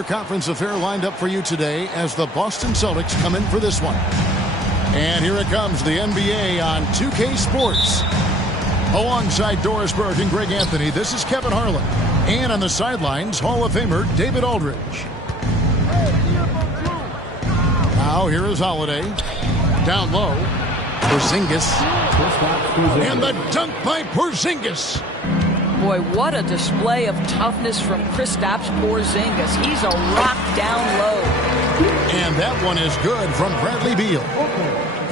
Conference affair lined up for you today as the Boston Celtics come in for this one. And here it comes, the NBA on 2K Sports. Alongside Doris Burke and Greg Anthony, this is Kevin Harlan. And on the sidelines, Hall of Famer David Aldridge. Now here is Holiday. Down low. Porzingis. And the dunk by Porzingis. Boy, what a display of toughness from Kristaps Porzingis. He's a rock down low. And that one is good from Bradley Beal.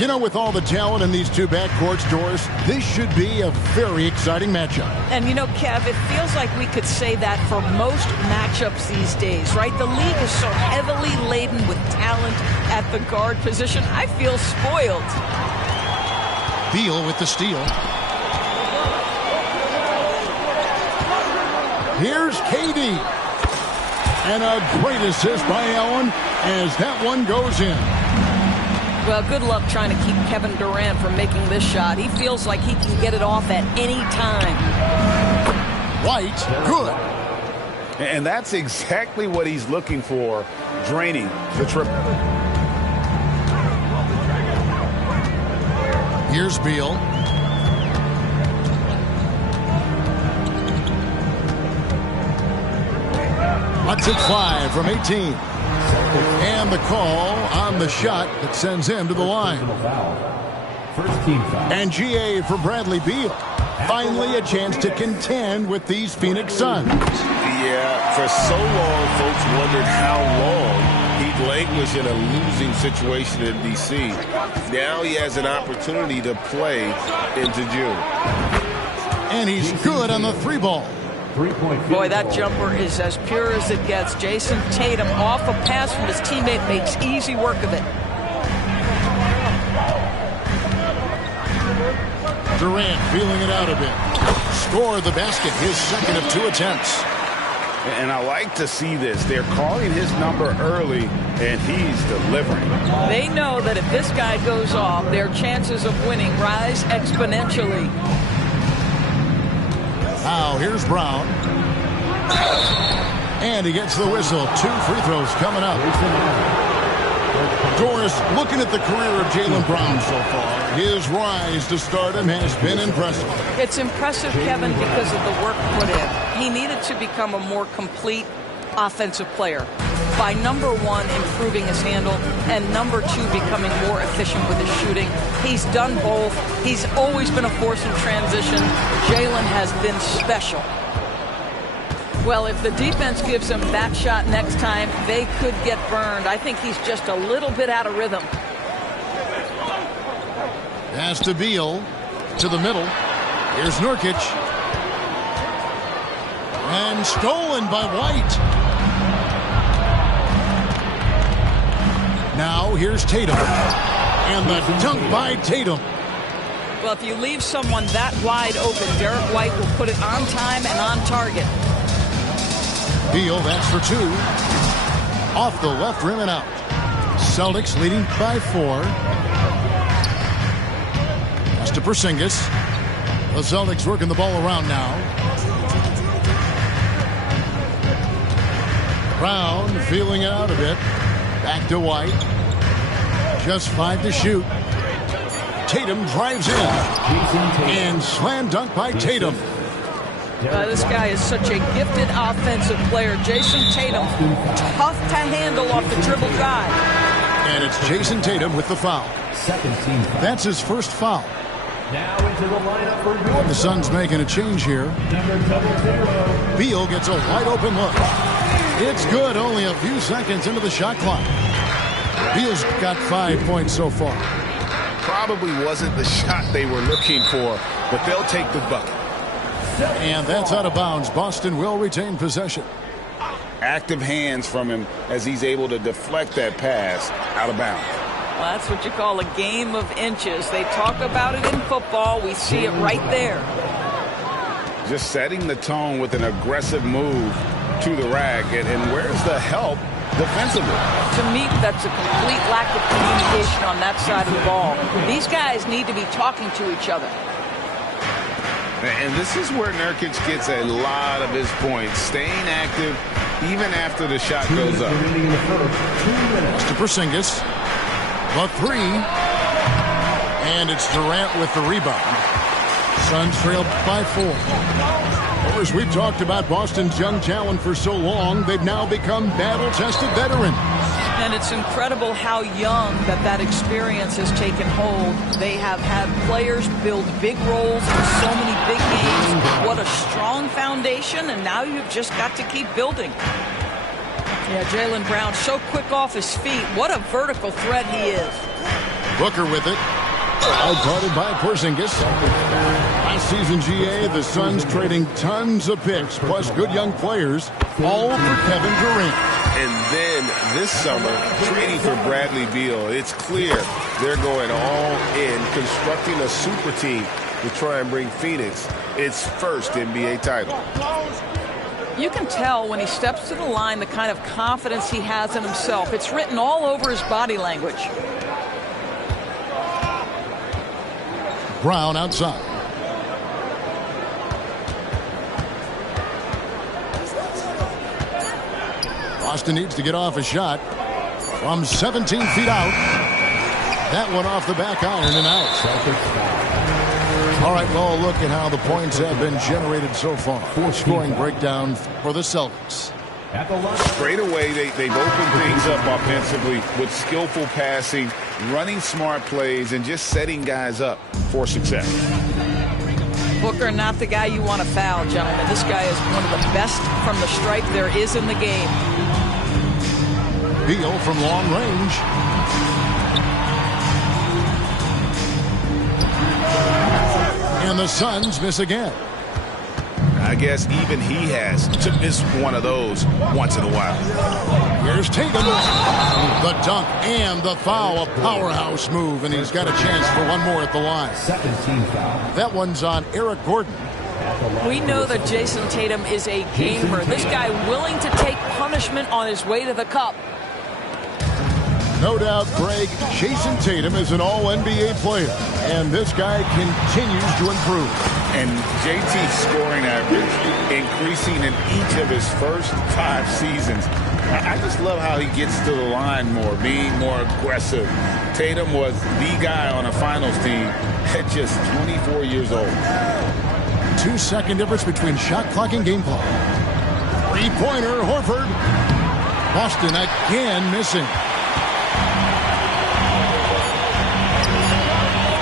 You know, with all the talent in these two backcourts, Doris, this should be a very exciting matchup. And you know, Kev, it feels like we could say that for most matchups these days, right? The league is so heavily laden with talent at the guard position. I feel spoiled. Beal with the steal. Here's KD. And a great assist by Allen as that one goes in. Well, good luck trying to keep Kevin Durant from making this shot. He feels like he can get it off at any time. White, good. And that's exactly what he's looking for, draining the triple. Here's Beal. Let's it fly from 18. And the call on the shot that sends him to the line. First team foul. And GA for Bradley Beal. Finally a chance to contend with these Phoenix Suns. Yeah, for so long, folks wondered how long he'd languish in a losing situation in D.C. Now he has an opportunity to play into June. And he's good on the three ball. Boy, that jumper is as pure as it gets. Jason Tatum off a pass from his teammate makes easy work of it. Durant feeling it out a bit. Scored the basket, his second of 2 attempts. And I like to see this. They're calling his number early, and he's delivering. They know that if this guy goes off, their chances of winning rise exponentially. Now here's Brown. And he gets the whistle. 2 free throws coming up. Doris, looking at the career of Jaylen Brown so far, his rise to stardom has been impressive. It's impressive, Kevin, because of the work put in. He needed to become a more complete offensive player by, number 1, improving his handle, and number 2, becoming more efficient with his shooting. He's done both. He's always been a force in transition. Jaylen has been special. Well, if the defense gives him that shot next time, they could get burned. I think he's just a little bit out of rhythm. Pass to Beal, to the middle. Here's Nurkic. And stolen by White. Now here's Tatum. And the dunk by Tatum. Well, if you leave someone that wide open, Derek White will put it on time and on target. Beal, that's for 2. Off the left rim and out. Celtics leading by 4. Pass to Porzingis. The Celtics working the ball around now. Brown feeling it out a bit. Back to White. Just 5 to shoot. Tatum drives in. And slam dunk by Tatum. This guy is such a gifted offensive player. Jason Tatum, tough to handle off the dribble drive. And it's Jason Tatum with the foul. Second team foul. That's his first foul. Now into the lineup for The Suns making a change here. number 00. Beal gets a wide open look. It's good, only a few seconds into the shot clock. Beal's got 5 points so far. Probably wasn't the shot they were looking for, but they'll take the bucket. And that's out of bounds. Boston will retain possession. Active hands from him as he's able to deflect that pass out of bounds. Well, that's what you call a game of inches. They talk about it in football. We see it right there. Just setting the tone with an aggressive move to the rack. And where's the help defensively? To me, that's a complete lack of communication on that side of the ball. These guys need to be talking to each other. And this is where Nurkic gets a lot of his points, staying active even after the shot goes up. To Porzingis. The three. And it's Durant with the rebound. Suns trail by 4. Of course, we've talked about Boston's young talent for so long. They've now become battle-tested veterans. And it's incredible how young that experience has taken hold. They have had players build big roles in so many big games. What a strong foundation, and now you've just got to keep building. Yeah, Jaylen Brown so quick off his feet. What a vertical threat he is. Booker with it. Outguarded by Porzingis. Last season, GA, the Suns trading tons of picks, plus good young players, all for Kevin Durant. And then this summer, trading for Bradley Beal. It's clear they're going all in, constructing a super team to try and bring Phoenix its first NBA title. You can tell when he steps to the line the kind of confidence he has in himself. It's written all over his body language. Brown outside. Boston needs to get off a shot from 17 feet out. That one off the back iron and out. All right, well, look at how the points have been generated so far. Scoring breakdown for the Celtics. Straight away, they've opened things up offensively with skillful passing, running smart plays, and just setting guys up for success. Booker, not the guy you want to foul, gentlemen. This guy is one of the best from the stripe there is in the game. Beal from long range. And the Suns miss again. I guess even he has to miss one of those once in a while. Here's Tatum. The dunk and the foul. A powerhouse move, and he's got a chance for one more at the line. Second team foul. That one's on Eric Gordon. We know that Jason Tatum is a gamer. This guy willing to take punishment on his way to the cup. No doubt, Greg, Jason Tatum is an all-NBA player, and this guy continues to improve. And JT's scoring average increasing in each of his first 5 seasons. I just love how he gets to the line more, being more aggressive. Tatum was the guy on a finals team at just 24 years old. 2-second difference between shot clock and game clock. Three-pointer, Horford. Boston again missing.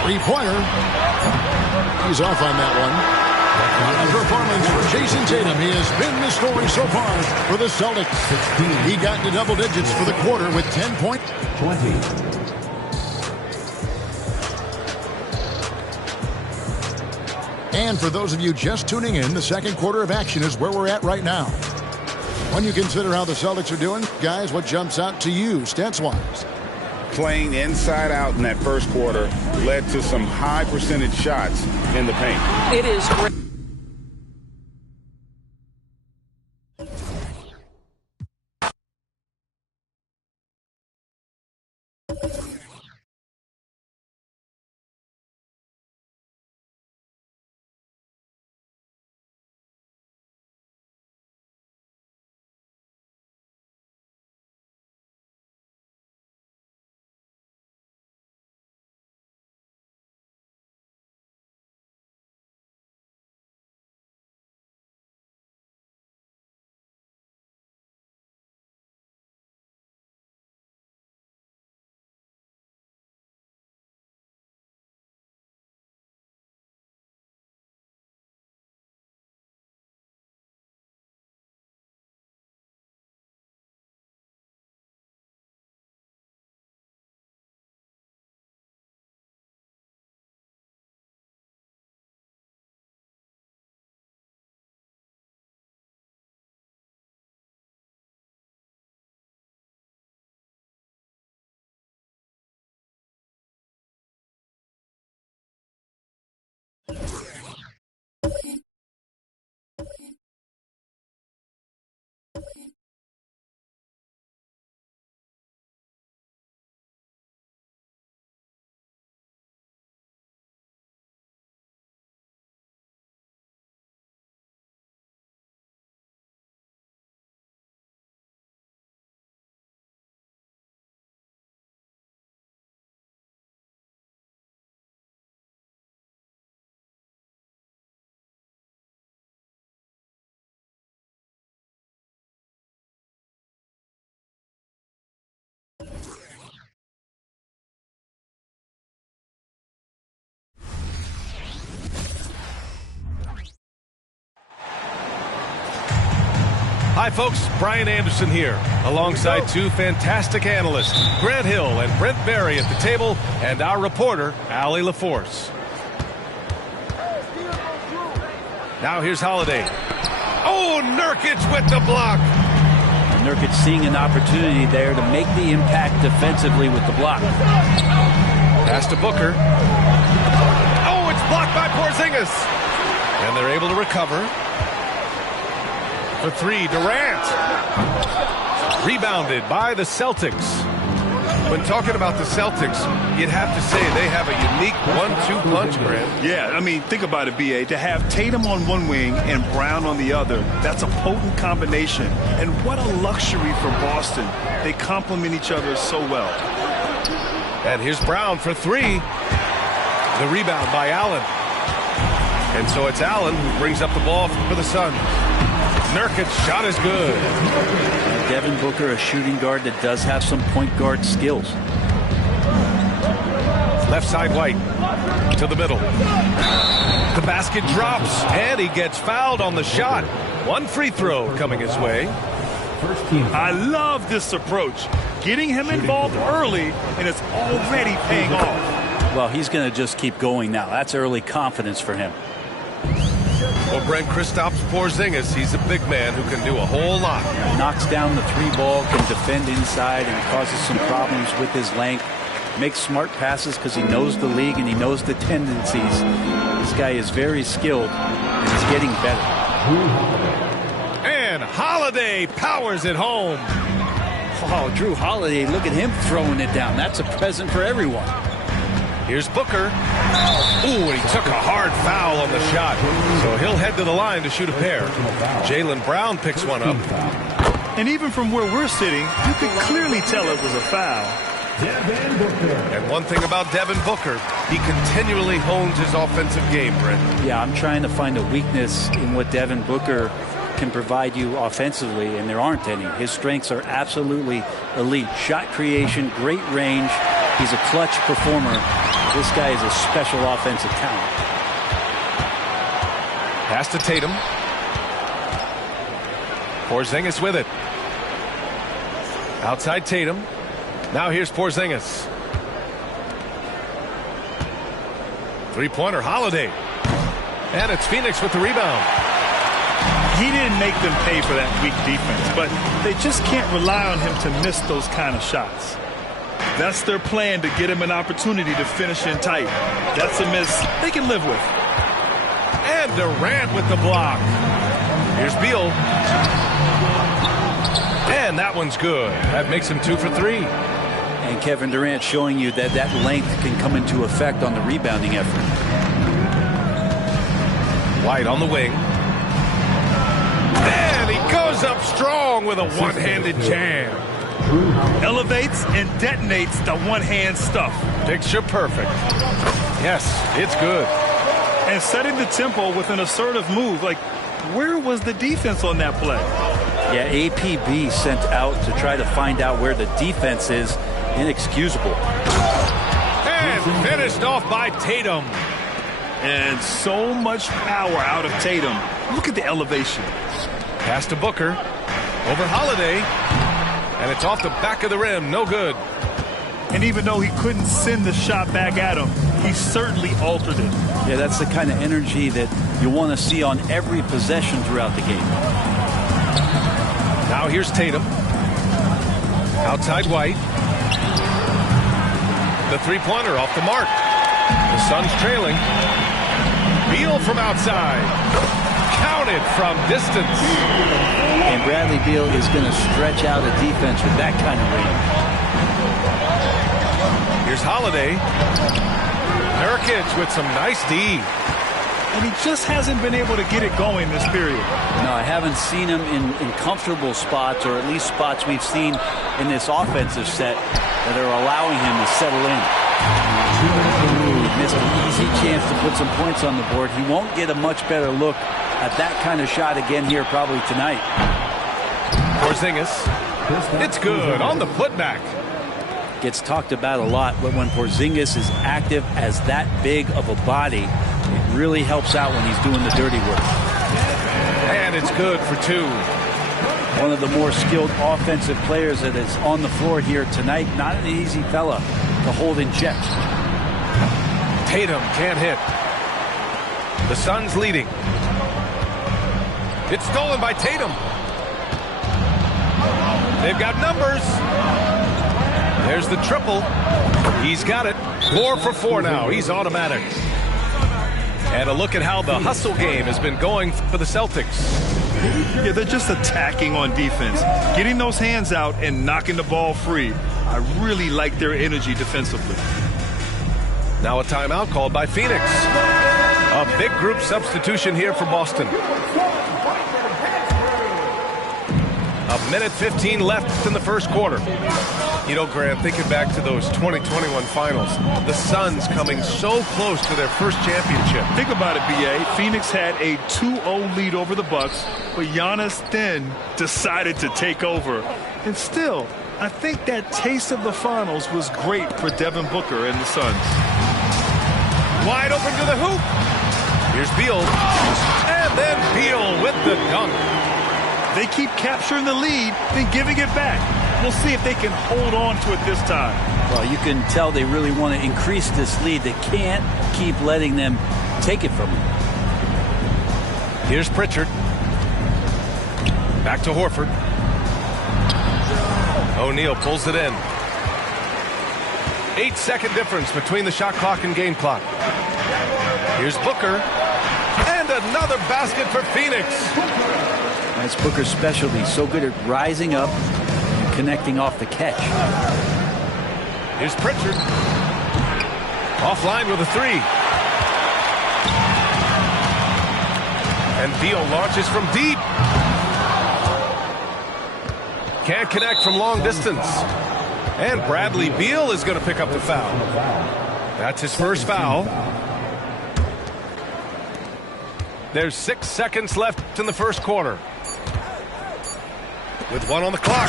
Three-pointer. He's off on that one. A performance for Jason Tatum. He has been the story so far for the Celtics. He got to double digits for the quarter with 10 points. 20. And for those of you just tuning in, the second quarter of action is where we're at right now. When you consider how the Celtics are doing, guys, what jumps out to you, stats-wise? Playing inside out in that first quarter led to some high percentage shots in the paint. It is great. Hi, folks. Brian Anderson here, alongside two fantastic analysts, Grant Hill and Brent Barry at the table, and our reporter, Allie LaForce. Now here's Holiday. Oh, Nurkic with the block. Nurkic seeing an opportunity there to make the impact defensively with the block. Pass to Booker. Oh, it's blocked by Porzingis. And they're able to recover. For three, Durant. Rebounded by the Celtics. When talking about the Celtics, you'd have to say they have a unique 1-2 punch, Grant. Yeah, I mean, think about it, B.A. To have Tatum on one wing and Brown on the other, that's a potent combination. And what a luxury for Boston. They complement each other so well. And here's Brown for three. The rebound by Allen. And so it's Allen who brings up the ball for the Suns. Nurkic's shot is good. Devin Booker, a shooting guard that does have some point guard skills. Left side White to the middle. The basket drops, and he gets fouled on the shot. One free throw coming his way. First team. I love this approach. Getting him involved early, and it's already paying off. Well, he's going to just keep going now. That's early confidence for him. Well, Brent, Kristaps Porzingis, he's a big man who can do a whole lot. Knocks down the three ball, can defend inside, and causes some problems with his length. Makes smart passes because he knows the league and he knows the tendencies. This guy is very skilled, and he's getting better. And Holiday powers it home. Oh, Drew Holiday, look at him throwing it down. That's a present for everyone. Here's Booker. Ooh, and he took a hard foul on the shot. So he'll head to the line to shoot a pair. Jaylen Brown picks one up. And even from where we're sitting, you could clearly tell it was a foul. Devin Booker. And one thing about Devin Booker, he continually hones his offensive game, Brent. Yeah, I'm trying to find a weakness in what Devin Booker can provide you offensively, and there aren't any. His strengths are absolutely elite. Shot creation, great range. He's a clutch performer. This guy is a special offensive talent. Pass to Tatum. Porzingis with it. Outside Tatum. Now here's Porzingis. Three-pointer Holiday. And it's Phoenix with the rebound. He didn't make them pay for that weak defense, but they just can't rely on him to miss those kind of shots. That's their plan, to get him an opportunity to finish in tight. That's a miss they can live with. And Durant with the block. Here's Beal. And that one's good. That makes him 2 for 3. And Kevin Durant showing you that that length can come into effect on the rebounding effort. White on the wing. And he goes up strong with a one-handed jam. Elevates and detonates the one-hand stuff. Picture perfect. Yes, it's good. And setting the tempo with an assertive move. Like, where was the defense on that play? Yeah, APB sent out to try to find out where the defense is. Inexcusable. And finished off by Tatum. And so much power out of Tatum. Look at the elevation. Pass to Booker. Over Holiday. And it's off the back of the rim. No good. And even though he couldn't send the shot back at him, he certainly altered it. Yeah, that's the kind of energy that you want to see on every possession throughout the game. Now here's Tatum. Outside White. The three-pointer off the mark. The Suns trailing. Beal from outside. Counted from distance. And Bradley Beal is going to stretch out a defense with that kind of range. Here's Holiday. Nurkic with some nice D. And he just hasn't been able to get it going this period. No, I haven't seen him in comfortable spots, or at least spots we've seen in this offensive set that are allowing him to settle in. Ooh, missed an easy chance to put some points on the board. He won't get a much better look at that kind of shot again here probably tonight. Porzingis. It's good on the putback. Gets talked about a lot, but when Porzingis is active as that big of a body, it really helps out when he's doing the dirty work. And it's good for 2. One of the more skilled offensive players that is on the floor here tonight. Not an easy fella to hold in check. Tatum can't hit. The Suns leading. It's stolen by Tatum. They've got numbers. There's the triple. He's got it. 4 for 4 now. He's automatic. And a look at how the hustle game has been going for the Celtics. Yeah, they're just attacking on defense, getting those hands out and knocking the ball free. I really like their energy defensively. Now a timeout called by Phoenix. A big group substitution here for Boston. A minute 15 left in the first quarter. You know, Grant, thinking back to those 2021 finals, the Suns coming so close to their first championship. Think about it, B.A. Phoenix had a 2-0 lead over the Bucks, but Giannis then decided to take over. And still, I think that taste of the finals was great for Devin Booker and the Suns. Wide open to the hoop. Here's Beal. And then Beal with the dunk. They keep capturing the lead, then giving it back. We'll see if they can hold on to it this time. Well, you can tell they really want to increase this lead. They can't keep letting them take it from them. Here's Pritchard. Back to Horford. O'Neal pulls it in. 8-second difference between the shot clock and game clock. Here's Booker. And another basket for Phoenix. That's Booker's specialty. So good at rising up and connecting off the catch. Here's Pritchard. Offline with a 3. And Beal launches from deep. Can't connect from long distance. And Bradley Beal is going to pick up the foul. That's his first foul. There's 6 seconds left in the first quarter. With 1 on the clock.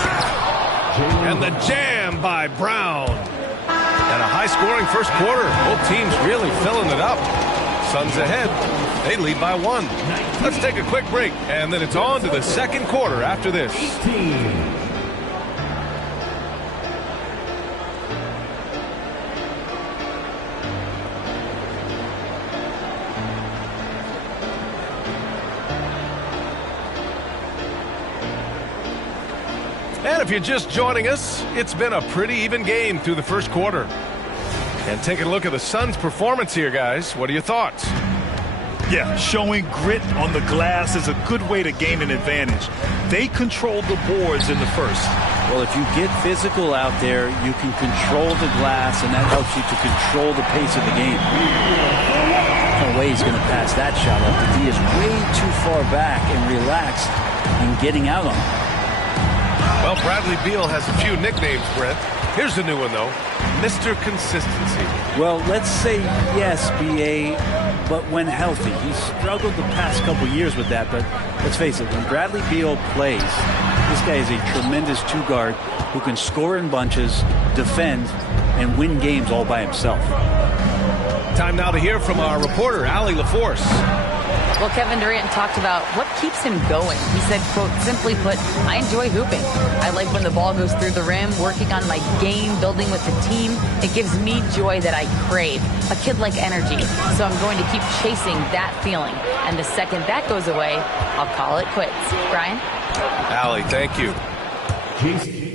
And the jam by Brown. And a high-scoring first quarter. Both teams really filling it up. Suns ahead. They lead by 1. Let's take a quick break, and then it's on to the second quarter after this. And if you're just joining us, it's been a pretty even game through the first quarter. And taking a look at the Suns' performance here, guys. What are your thoughts? Yeah, showing grit on the glass is a good way to gain an advantage. They controlled the boards in the first. Well, if you get physical out there, you can control the glass, and that helps you to control the pace of the game. No way he's going to pass that shot up. The D is way too far back and relaxed in getting out on it. Well, Bradley Beal has a few nicknames, Brent. Here's a new one, though. Mr. Consistency. Well, let's say yes, B.A., but when healthy. He's struggled the past couple years with that, but let's face it, when Bradley Beal plays, this guy is a tremendous two-guard who can score in bunches, defend, and win games all by himself. Time now to hear from our reporter, Allie LaForce. Well, Kevin Durant talked about what keeps him going. He said, quote, simply put, I enjoy hooping. I like when the ball goes through the rim, working on my game, building with the team. It gives me joy that I crave, a kid-like energy. So I'm going to keep chasing that feeling. And the second that goes away, I'll call it quits. Brian? Allie, thank you. Jason.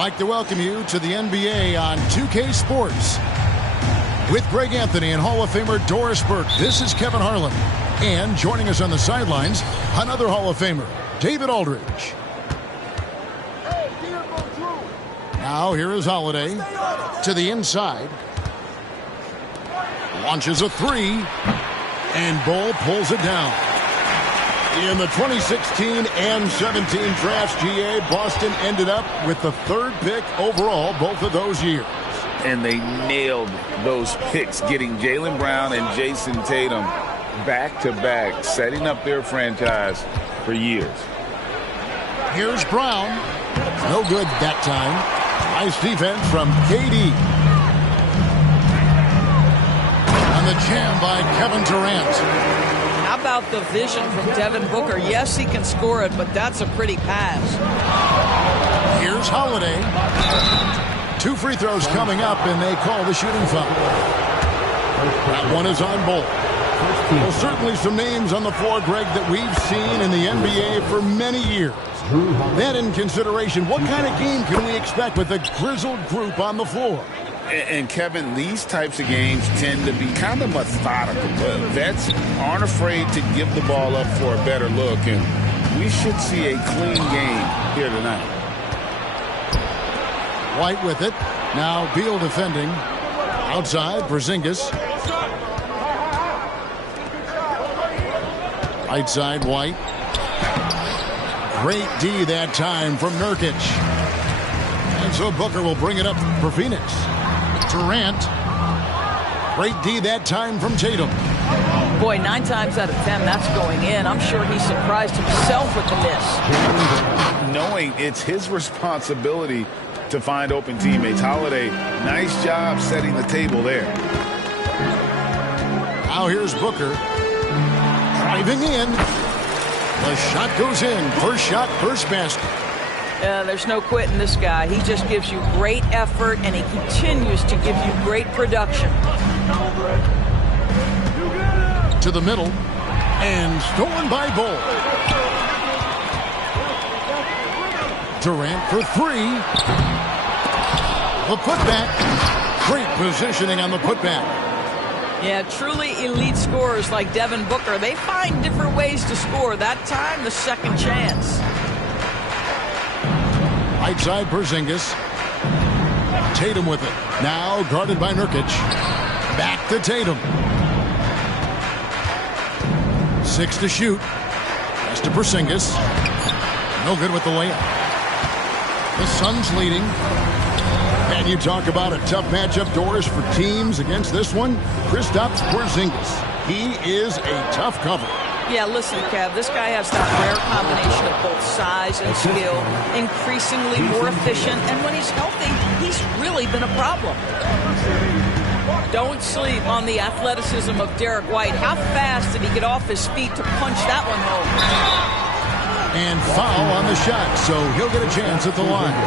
like to welcome you to the NBA on 2K Sports. With Greg Anthony and Hall of Famer Doris Burke, this is Kevin Harlan. And joining us on the sidelines, another Hall of Famer, David Aldridge. Now here is Holiday to the inside. Launches a three. And Bull pulls it down. In the 2016 and 17 drafts, GA, Boston ended up with the 3rd pick overall both of those years. And they nailed those picks, getting Jaylen Brown and Jason Tatum back-to-back, setting up their franchise for years. Here's Brown. No good that time. Nice defense from KD. And the jam by Kevin Durant. How about the vision from Devin Booker? Yes, he can score it, but that's a pretty pass. Here's Holiday. 2 free throws coming up, and they call the shooting foul. That one is on Bull. Well, certainly some names on the floor, Greg, that we've seen in the NBA for many years. That in consideration, what kind of game can we expect with a grizzled group on the floor? And Kevin, these types of games tend to be kind of methodical. Vets aren't afraid to give the ball up for a better look, and we should see a clean game here tonight. White with it. Now Beal defending. Outside, Porzingis. Right side, White. Great D that time from Nurkic. And so Booker will bring it up for Phoenix. Durant. Great D that time from Tatum. Boy, 9 times out of 10, that's going in. I'm sure he surprised himself with the miss. Knowing it's his responsibility to find open teammates. Holiday, nice job setting the table there. Now here's Booker. Driving in. The shot goes in. First shot, first basket. There's no quitting this guy. He just gives you great effort, and he continues to give you great production. To the middle. And stolen by Bull. Durant for 3. The putback. Great positioning on the putback. Yeah, truly elite scorers like Devin Booker, they find different ways to score. That time, the second chance. Right side, Porzingis. Tatum with it. Now guarded by Nurkic. Back to Tatum. 6 to shoot. Pass to Porzingis. No good with the layup. The Suns leading. And you talk about a tough matchup, Doris, for teams against this one. Kristaps Porzingis. He is a tough cover. Yeah, listen, Kev, this guy has that rare combination of both size and skill, increasingly more efficient, and when he's healthy, he's really been a problem. Don't sleep on the athleticism of Derek White. How fast did he get off his feet to punch that one home? And foul on the shot, so he'll get a chance at the line.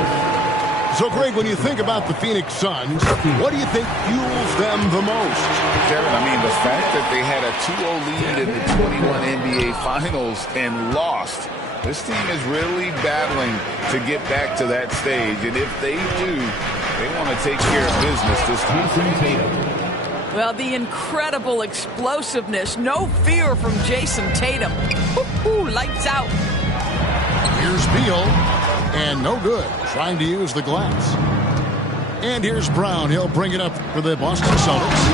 So, Greg, when you think about the Phoenix Suns, what do you think fuels them the most? Kevin, I mean, the fact that they had a 2-0 lead in the 21 NBA Finals and lost. This team is really battling to get back to that stage. And if they do, they want to take care of business this time. Well, the incredible explosiveness, no fear from Jason Tatum. Woo-hoo, lights out. Here's Beal. And no good, trying to use the glass. And here's Brown. He'll bring it up for the Boston Celtics.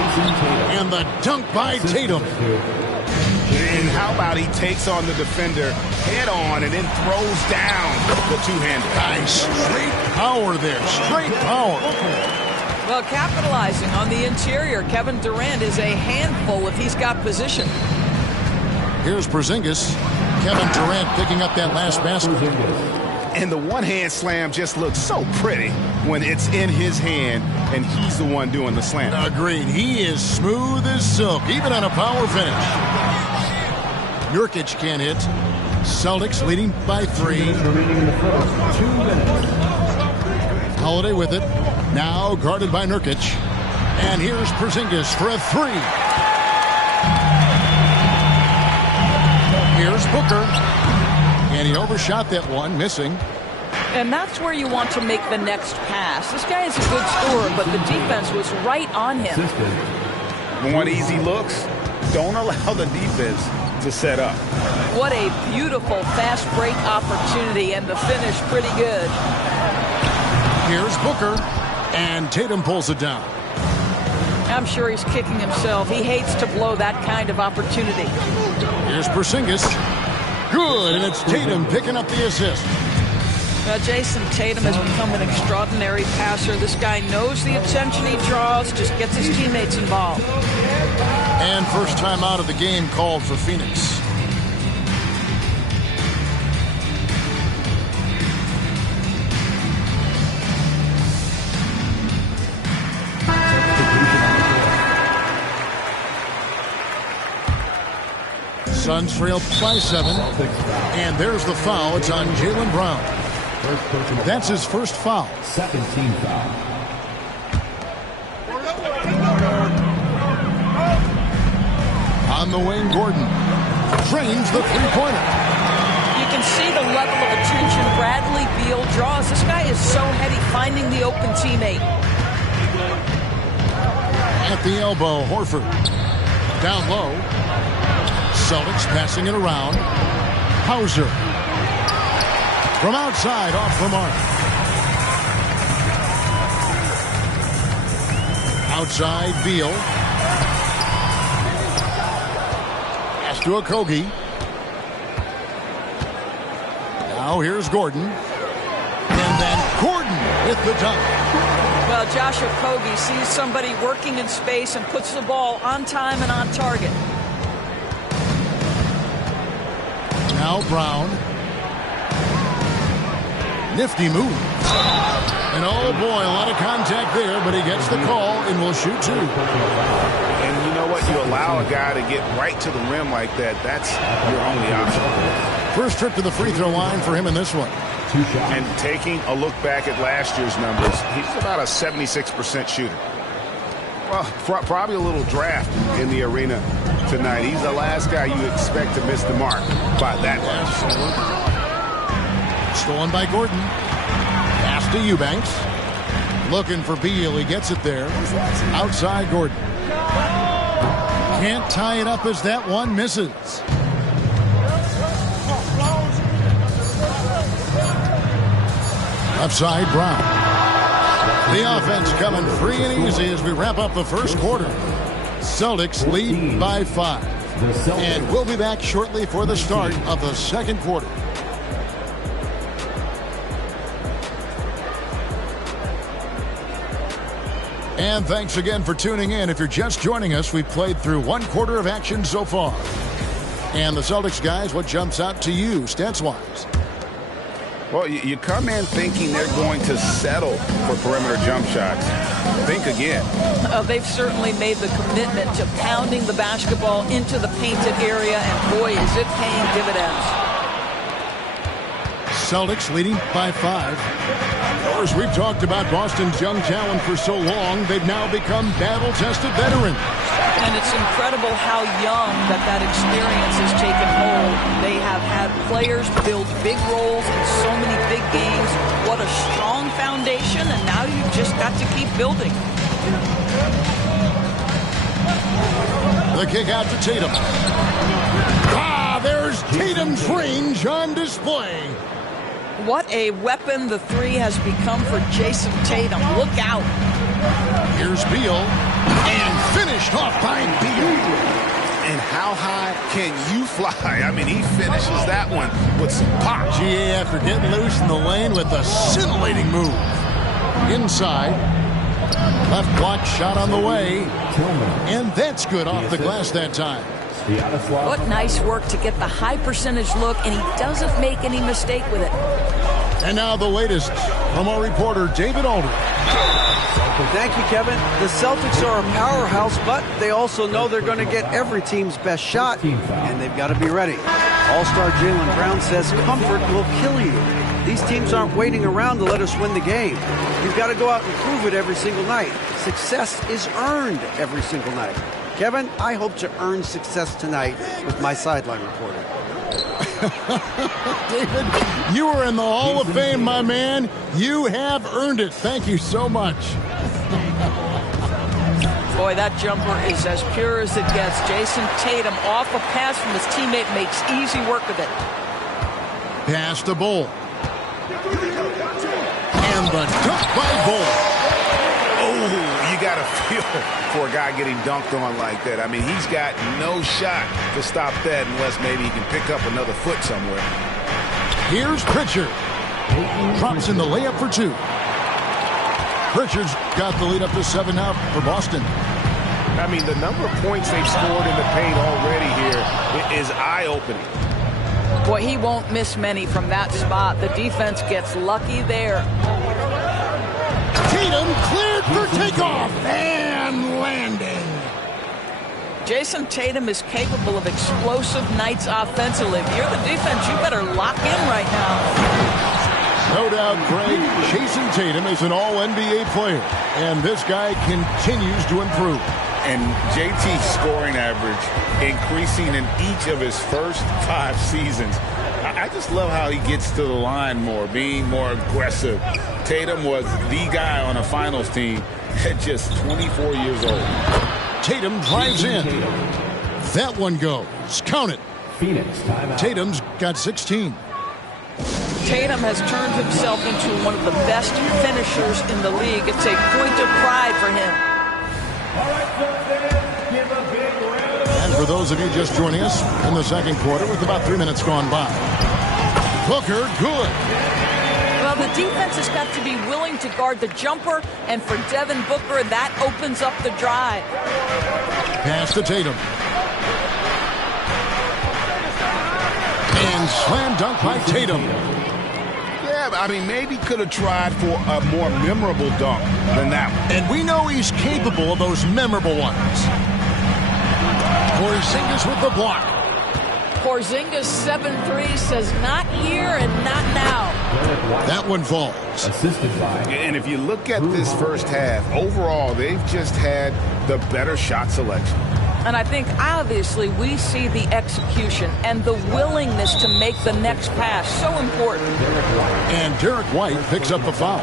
And the dunk by Tatum. And how about he takes on the defender head on and then throws down the two-hander. Nice straight power there, straight power. Well, capitalizing on the interior, Kevin Durant is a handful if he's got position. Here's Porzingis. Kevin Durant picking up that last basket. And the one-hand slam just looks so pretty when it's in his hand and he's the one doing the slam. Agreed. He is smooth as silk, even on a power finish. Nurkic can't hit. Celtics leading by 3. Holiday with it. Now guarded by Nurkic. And here's Porzingis for a 3. Here's Booker. And he overshot that one, missing. And that's where you want to make the next pass. This guy is a good scorer, but the defense was right on him. Want easy looks? Don't allow the defense to set up. What a beautiful fast break opportunity, and the finish pretty good. Here's Booker, and Tatum pulls it down. I'm sure he's kicking himself. He hates to blow that kind of opportunity. Here's Porzingis. Good, and it's Tatum picking up the assist. Jason Tatum has become an extraordinary passer. This guy knows the attention he draws, just gets his teammates involved. And first time out of the game called for Phoenix. Suns trail by 7. And there's the foul. It's on Jaylen Brown. That's his first foul. Second team foul. On the wing, Gordon drains the three-pointer. You can see the level of attention Bradley Beal draws. This guy is so heady finding the open teammate. At the elbow, Horford. Down low. Celtics passing it around. Hauser. From outside, off the mark. Outside, Beal. Pass to Okogie. Now here's Gordon. And then Gordon with the dunk. Well, Josh Okogie sees somebody working in space and puts the ball on time and on target. Now Brown. Nifty move. And oh boy, a lot of contact there, but he gets the call and will shoot 2. And you know what? You allow a guy to get right to the rim like that. That's your only option. First trip to the free throw line for him in this one. And taking a look back at last year's numbers, he's about a 76% shooter. Well, probably a little draft in the arena tonight. He's the last guy you expect to miss the mark by that much. Stolen by Gordon. Pass to Eubanks. Looking for Beal. He gets it there. Outside Gordon. Can't tie it up as that one misses. Upside Brown. The offense coming free and easy as we wrap up the first quarter. Celtics lead by 5. And we'll be back shortly for the start of the second quarter. And thanks again for tuning in. If you're just joining us, we've played through one quarter of action so far. And the Celtics guys, what jumps out to you stats-wise? Well, you come in thinking they're going to settle for perimeter jump shots. Think again. They've certainly made the commitment to pounding the basketball into the painted area, and boy, is it paying dividends. Celtics leading by 5. Of course, we've talked about Boston's young talent for so long, they've now become battle-tested veterans. And it's incredible how young that experience has taken hold. They have had players build big roles in so many big games. What a strong foundation, and now you've just got to keep building. The kick out to Tatum. There's Tatum's range on display. What a weapon the 3 has become for Jason Tatum. Look out. Here's Beal. And finished off by Beal. And how high can you fly? I mean, he finishes that one with some pop. GA after getting loose in the lane with a scintillating move. Inside. Left block shot on the way. And that's good off the glass that time. What nice work to get the high percentage look, and he doesn't make any mistake with it. And now the latest from our reporter, David Aldridge. Thank you, Kevin. The Celtics are a powerhouse, but they also know they're going to get every team's best shot, and they've got to be ready. All-star Jaylen Brown says comfort will kill you. These teams aren't waiting around to let us win the game. You've got to go out and prove it every single night. Success is earned every single night. Kevin, I hope to earn success tonight with my sideline reporting. David, you are in the Hall of Fame, my man. You have earned it. Thank you so much. Boy, that jumper is as pure as it gets. Jason Tatum off a pass from his teammate makes easy work of it. Pass to Bull. And the dunk by Bull. Oh, you got to feel for a guy getting dunked on like that. I mean, he's got no shot to stop that unless maybe he can pick up another foot somewhere. Here's Pritchard. Drops in the layup for 2. Pritchard's got the lead up to 7 now for Boston. I mean, the number of points they've scored in the paint already here is eye-opening. Boy, he won't miss many from that spot. The defense gets lucky there. Tatum cleared for takeoff and landing. Jason Tatum is capable of explosive nights offensively. If you're the defense, you better lock in right now. No doubt, Greg, Jason Tatum is an all-NBA player, and this guy continues to improve. And JT's scoring average increasing in each of his first 5 seasons. I just love how he gets to the line more, being more aggressive. Tatum was the guy on a finals team at just 24 years old. Tatum drives in. That one goes. Count it. Phoenix timeout. Tatum's got 16. Tatum has turned himself into one of the best finishers in the league. It's a point of pride for him. And for those of you just joining us in the second quarter with about 3 minutes gone by. Booker, good. Well, the defense has got to be willing to guard the jumper, and for Devin Booker, that opens up the drive. Pass to Tatum. And slam dunk by Tatum. Yeah, I mean, maybe could have tried for a more memorable dunk than that one. And we know he's capable of those memorable ones. Porzingis with the block. Porzingis 7-3 says not here and not now. That one falls. Assisted by. And if you look at this first half, overall, they've just had the better shot selection. And I think, obviously, we see the execution and the willingness to make the next pass so important. And Derek White picks up the foul.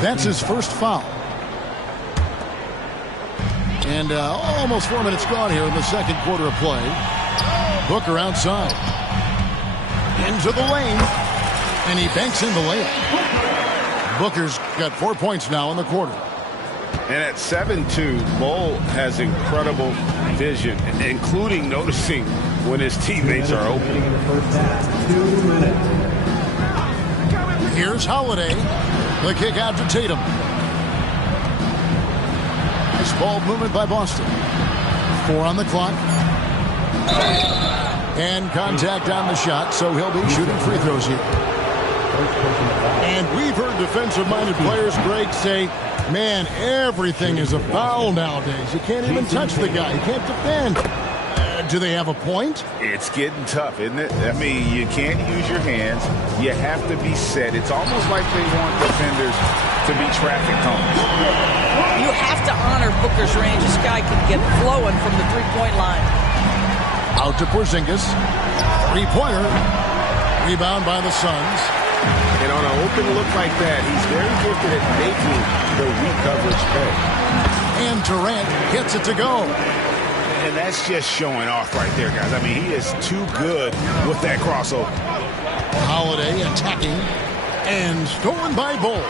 That's his first foul. And almost 4 minutes gone here in the second quarter of play. Booker outside. Into the lane. And he banks in the layup. Booker's got 4 points now in the quarter. And at 7-2, Bull has incredible vision, including noticing when his teammates are open. In the first half, 2 minutes. Here's Holiday. The kick out to Tatum. Nice ball movement by Boston. 4 on the clock. And contact on the shot, so he'll be shooting free throws here. And we've heard defensive-minded players, Greg, say, man, everything is a foul nowadays. You can't even touch the guy. You can't defend. Do they have a point? It's getting tough, isn't it? I mean, you can't use your hands. You have to be set. It's almost like they want defenders to be traffic cones. You have to honor Booker's range. This guy can get flowing from the three-point line. Out to Porzingis. Three-pointer. Rebound by the Suns. And on an open look like that, he's very gifted at making the weak coverage pay. And Durant gets it to go. And that's just showing off right there, guys. I mean, he is too good with that crossover. Holiday attacking. And stolen by Bull.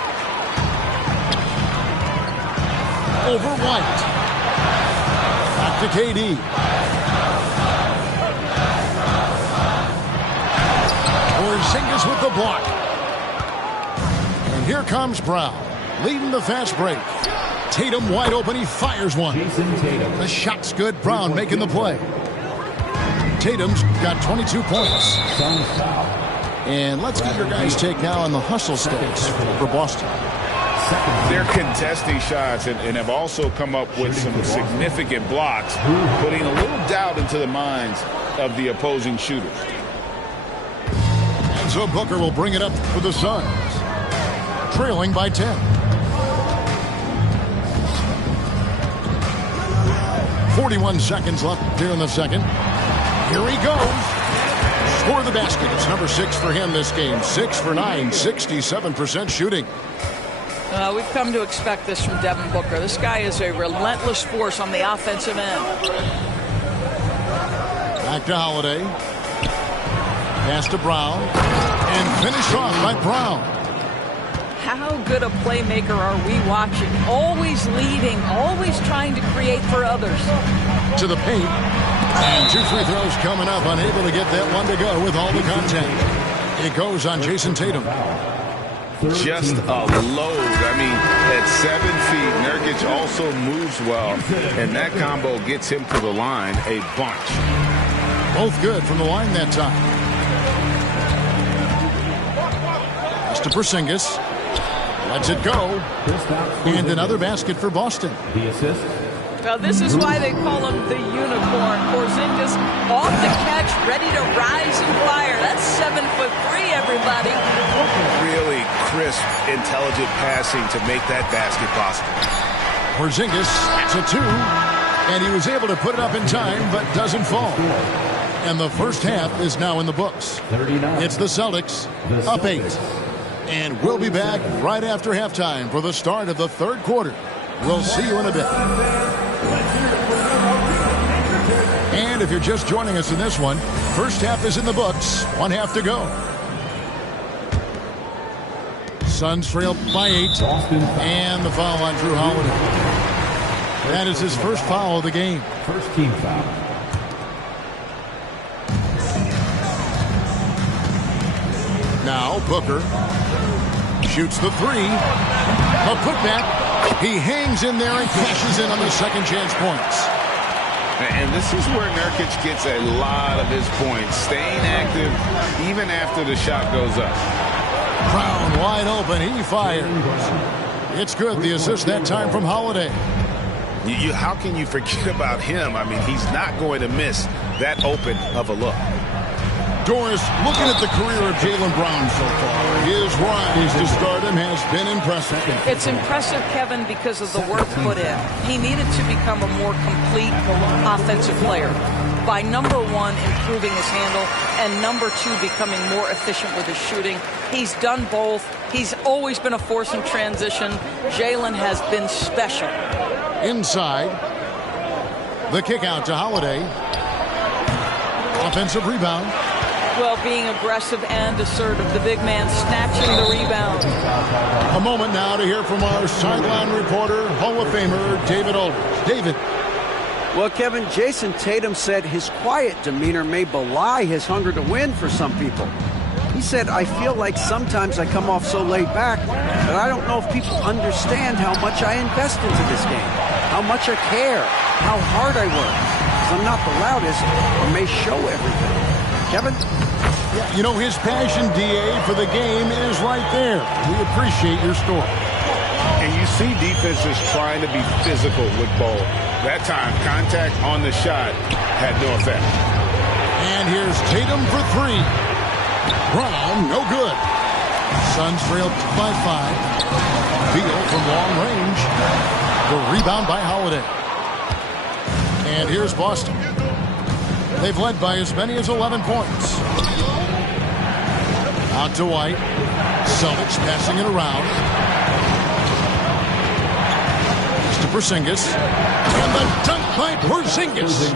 Over White. Back to KD. Porzingis with the block. And here comes Brown, leading the fast break. Tatum wide open, he fires one. Jason Tatum. The shot's good, Brown making the play. Tatum's got 22 points. Suns foul. And let's get your guys' take now on the hustle stats for Boston. They're contesting shots and have also come up with some significant blocks, putting a little doubt into the minds of the opposing shooters. And so Booker will bring it up for the Suns, trailing by 10. 41 seconds left here in the second. Here he goes. for the basket. It's number 6 for him this game. 6 for 9, 67% shooting. We've come to expect this from Devin Booker. This guy is a relentless force on the offensive end. Back to Holiday. Pass to Brown. And finished off by Brown. How good a playmaker are we watching? Always leading, always trying to create for others. To the paint. And 2 free throws coming up. Unable to get that one to go with all the contact. It goes on Jason Tatum. Just a load. I mean, at 7 feet, Nurkic also moves well. And that combo gets him to the line a bunch. Both good from the line that time. Pass to Porzingis. Lets it go. And another basket for Boston. The assist. Now, this is why they call him the unicorn. Porzingis off the catch, ready to rise and fire. That's 7'3", everybody. Really crisp, intelligent passing to make that basket possible. Porzingis to 2. And he was able to put it up in time, but doesn't fall. And the first half is now in the books. 39. It's the Celtics up 8. And we'll be back right after halftime for the start of the third quarter. We'll see you in a bit. And if you're just joining us in this one, first half is in the books. 1 half to go. Suns trail by 8. And the foul on Drew Holiday. That is his first foul of the game. First team foul. Now Booker shoots the 3. A putback. He hangs in there and cashes in on the second chance points. And this is where Nurkic gets a lot of his points, staying active even after the shot goes up. Brown wide open. He fires. It's good. The assist that time from Holiday. How can you forget about him? I mean, he's not going to miss that open of a look. Doris, looking at the career of Jaylen Brown so far, his rise to stardom has been impressive. It's impressive, Kevin, because of the work put in. He needed to become a more complete offensive player. By number 1, improving his handle, and number 2, becoming more efficient with his shooting. He's done both. He's always been a force in transition. Jaylen has been special. Inside, the kick out to Holiday. Offensive rebound. Well, being aggressive and assertive. The big man snatching the rebound. A moment now to hear from our sideline reporter, Hall of Famer David Aldridge. David. Well, Kevin, Jason Tatum said his quiet demeanor may belie his hunger to win for some people. He said, I feel like sometimes I come off so laid back that I don't know if people understand how much I invest into this game, how much I care, how hard I work. Because I'm not the loudest or may show everything. Kevin? Yeah, you know, his passion, DA, for the game is right there. We appreciate your story. And you see defenses trying to be physical with ball. That time, contact on the shot had no effect. And here's Tatum for 3. Brown, no good. Suns trailed by 5. Beal from long range. The rebound by Holiday. And here's Boston. They've led by as many as 11 points. Out to White. Celtics passing it around. To Porzingis. And the dunk by Porzingis.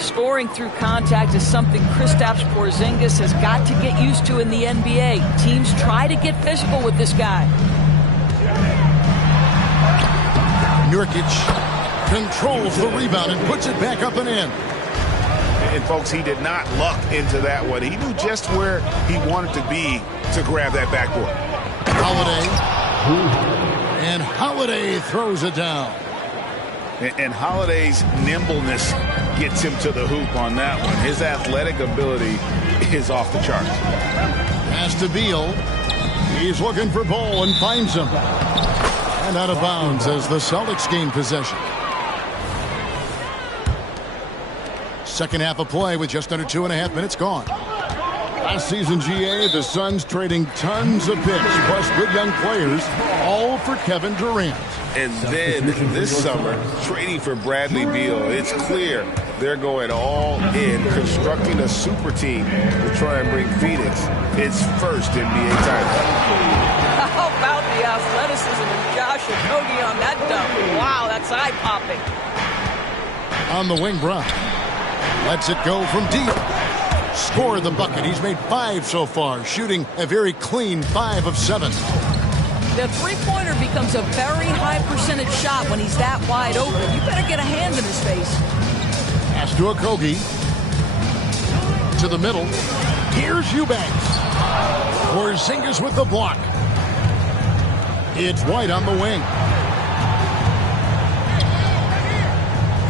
Scoring through contact is something Kristaps Porzingis has got to get used to in the NBA. Teams try to get physical with this guy. Nurkic controls the rebound and puts it back up and in. And, folks, he did not luck into that one. He knew just where he wanted to be to grab that backboard. Holiday. And Holiday throws it down. And Holiday's nimbleness gets him to the hoop on that one. His athletic ability is off the charts. Pass to Beal. He's looking for Bol and finds him. And out of bounds as the Celtics gain possession. Second half of play with just under 2.5 minutes gone. Last season, GA, the Suns trading tons of picks, plus good young players, all for Kevin Durant. And then this summer, trading for Bradley Beal. It's clear They're going all in, constructing a super team to try and bring Phoenix its first NBA title. How about the athleticism of Josh Okogie on that dunk? Wow, that's eye-popping. On the wing, Brown lets it go from deep. Scored the bucket. He's made 5 so far, shooting a very clean 5 of 7. The three-pointer becomes a very high percentage shot when he's that wide open. You better get a hand in his face. Pass to Okogie. To the middle. Here's Eubanks. Porzingis with the block. It's White on the wing.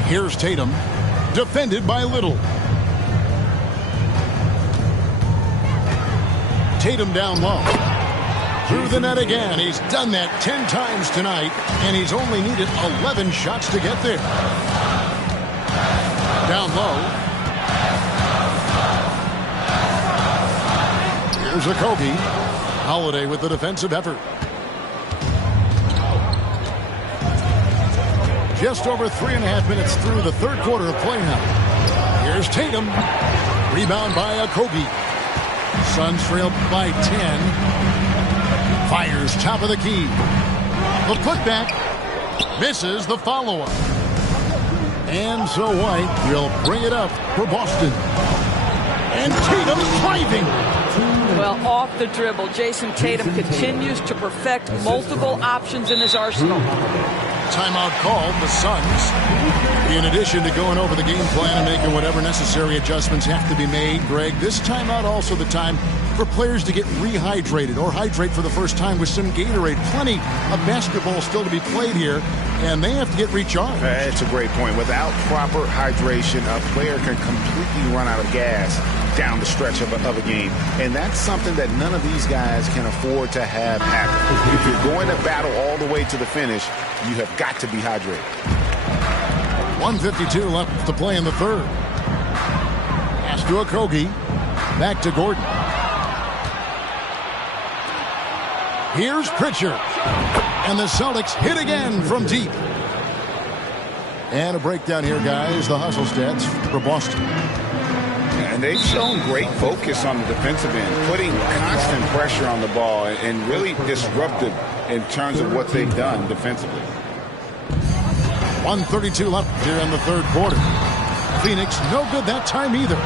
Here's Tatum. Defended by Little. Tatum down low. Through the net again. He's done that 10 times tonight, and he's only needed 11 shots to get there. Down low. Here's Okogie. Holiday with the defensive effort. Just over 3.5 minutes through the third quarter of play now. Here's Tatum. Rebound by Okogie. Suns trail by 10. Fires top of the key. The putback misses the follow-up. And so White will bring it up for Boston. And Tatum driving. Well, off the dribble, Jason Tatum continues to perfect multiple options in his arsenal. Timeout called, the Suns. In addition to going over the game plan and making whatever necessary adjustments have to be made, Greg, this timeout also the time for players to get rehydrated or hydrate for the first time with some Gatorade. Plenty of basketball still to be played here, and they have to get recharged. That's a great point. Without proper hydration, a player can completely run out of gas down the stretch of a game. And that's something that none of these guys can afford to have happen. If you're going to battle all the way to the finish, you have got to be hydrated. 1:52 left to play in the third. Pass to Okogie. Back to Gordon. Here's Pritchard. And the Celtics hit again from deep. And a breakdown here, guys. The hustle stats for Boston. And they've shown great focus on the defensive end, putting constant pressure on the ball and really disruptive in terms of what they've done defensively. 1:32 left here in the third quarter. Phoenix no good that time either.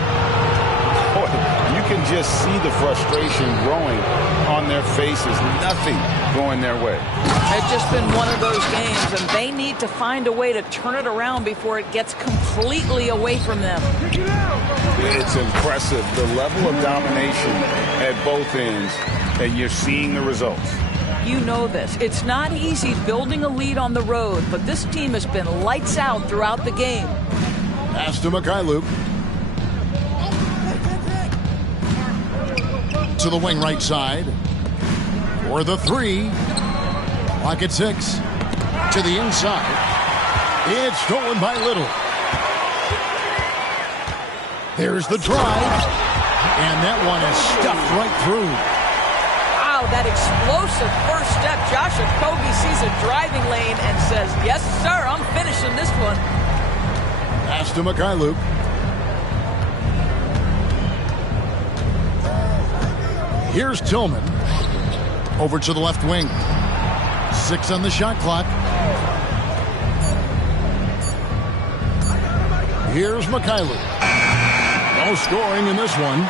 Boy, you can just see the frustration growing on their faces. Nothing going their way. It's just been one of those games, and they need to find a way to turn it around before it gets completely away from them. It's impressive, the level of domination at both ends, and you're seeing the results. You know this. It's not easy building a lead on the road, but this team has been lights out throughout the game. Pass to Mikhailuk. To the wing right side. For the three. Clock at 6. To the inside. It's stolen by Little. There's the drive. And that one is stuffed right through. Wow, that explosive first step. Josh Okogie sees a driving lane and says, yes, sir, I'm finishing this one. Pass to Mikhailuk. Here's Tillman. Over to the left wing. 6 on the shot clock. Here's Mikhailuk. No scoring in this one.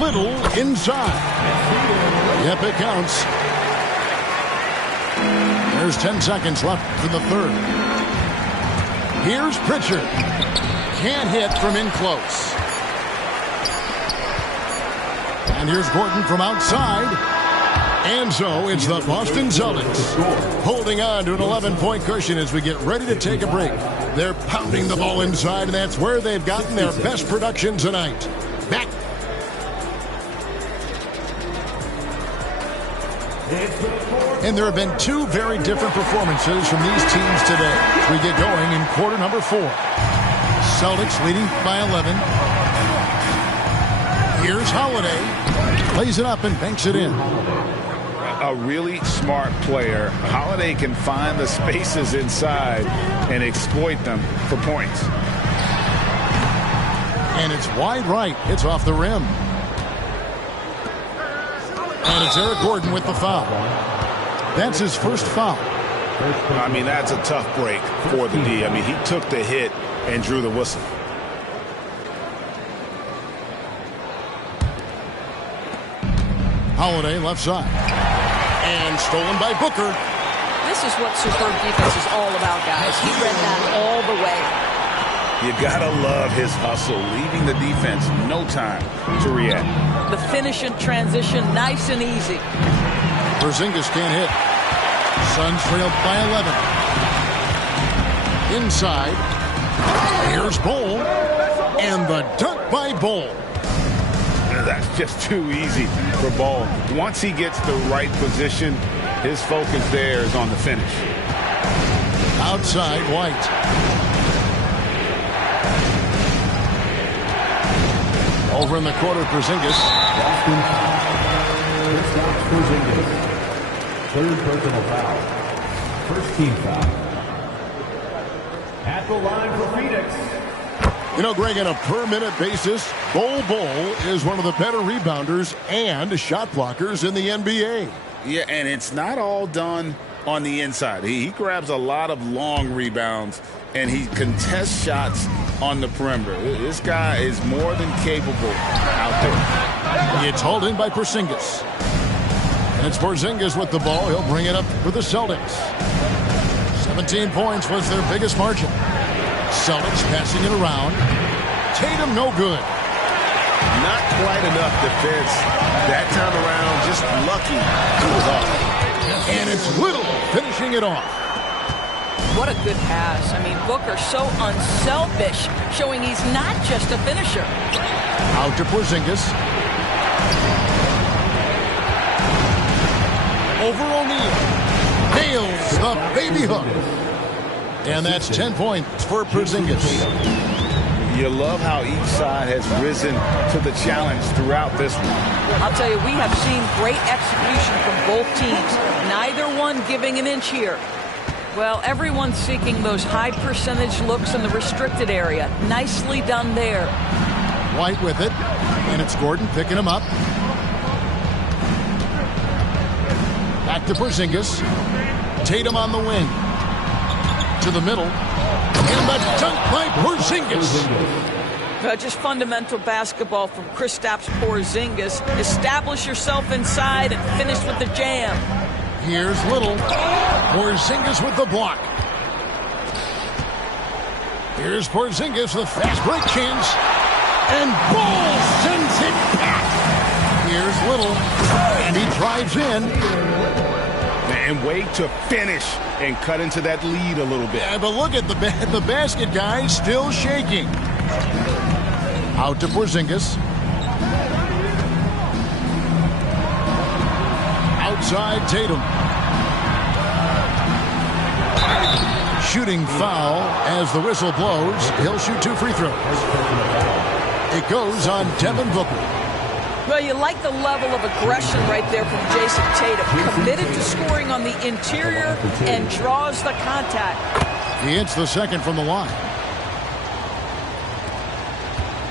Little inside. Yep, it counts. There's 10 seconds left in the third. Here's Pritchard. Can't hit from in close. And here's Gordon from outside. And so it's the Boston Celtics holding on to an 11-point cushion as we get ready to take a break. They're pounding the ball inside, and that's where they've gotten their best production tonight. Back. And there have been 2 very different performances from these teams today. We get going in quarter number 4. Celtics leading by 11. Here's Holiday. Plays it up and banks it in. a really smart player. Holiday can find the spaces inside and exploit them for points. And it's wide right. It's off the rim. And it's Eric Gordon with the foul. That's his first foul. I mean, that's a tough break for the D. I mean, he took the hit and drew the whistle. Holiday left side. And stolen by Booker. This is what superb defense is all about, guys. He read that all the way. You gotta love his hustle, leaving the defense no time to react. The finish in transition, nice and easy. Porzingis can't hit. Suns trailed by 11. Inside. Here's Bol. And the dunk by Bol. That's just too easy for Bol. Once he gets the right position, his focus there is on the finish. Outside, White. Over in the corner, Porzingis. Porzingis. Third personal foul. First team foul. At the line for Phoenix. You know, Greg, on a per-minute basis, Bol is one of the better rebounders and shot blockers in the NBA. Yeah, and it's not all done on the inside. He grabs a lot of long rebounds, and he contests shots on the perimeter. This guy is more than capable out there. It's hauled in by Porzingis. And it's Porzingis with the ball. He'll bring it up for the Celtics. 17 points was their biggest margin. Celtics passing it around. Tatum no good. Not quite enough defense that time around. Just lucky he was off. And it's Little finishing it off. What a good pass. I mean, Booker so unselfish, showing he's not just a finisher. Out to Porzingis. Over O'Neal. Nails the baby hook. And that's 10 points for Porzingis. You love how each side has risen to the challenge throughout this one. I'll tell you, we have seen great execution from both teams. Neither one giving an inch here. Well, everyone's seeking those high percentage looks in the restricted area. Nicely done there. White with it. And it's Gordon picking him up. Back to Porzingis. Tatum on the wing. To the middle. And the dunk by Porzingis. Just fundamental basketball from Kristaps Porzingis. Establish yourself inside and finish with the jam. Here's Little. Porzingis with the block. Here's Porzingis with fast break chance. And Bol sends it back. Here's Little. And he drives in. And wait to finish and cut into that lead a little bit. Yeah, but look at the basket guy still shaking. Out to Porzingis. Outside Tatum. Shooting foul as the whistle blows. He'll shoot 2 free throws. It goes on Devin Booker. Well, you like the level of aggression right there from Jason Tatum. Committed to scoring on the interior and draws the contact. He hits the second from the line.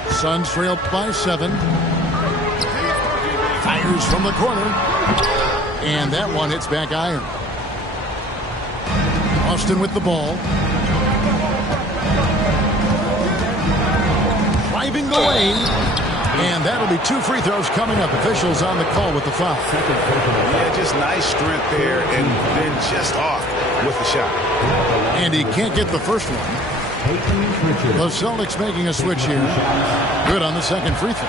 Suns trail by 7. Fires from the corner. And that one hits back iron. Austin with the ball. Driving the lane. And that'll be 2 free throws coming up. Officials on the call with the foul. Yeah, just nice strength there and then just off with the shot. And he can't get the first one. The Celtics making a switch here. Good on the second free throw.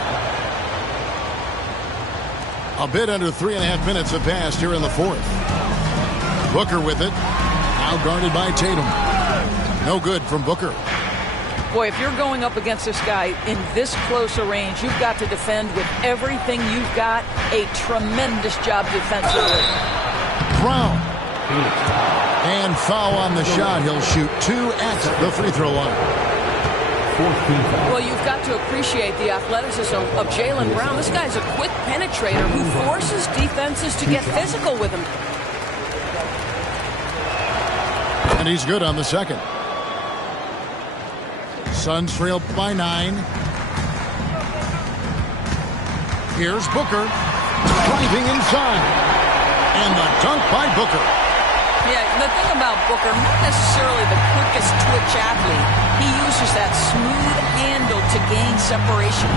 A bit under 3.5 minutes have passed here in the fourth. Booker with it. Now guarded by Tatum. No good from Booker. Boy, if you're going up against this guy in this close a range, you've got to defend with everything you've got. A tremendous job defensively. Brown. And foul on the shot. He'll shoot 2 at the free throw line. 14th foul. Well, you've got to appreciate the athleticism of Jaylen Brown. This guy's a quick penetrator who forces defenses to get physical with him. And he's good on the second. Suns trail by 9. Here's Booker. Driving inside. And the dunk by Booker. Yeah, the thing about Booker, not necessarily the quickest twitch athlete. He uses that smooth handle to gain separation.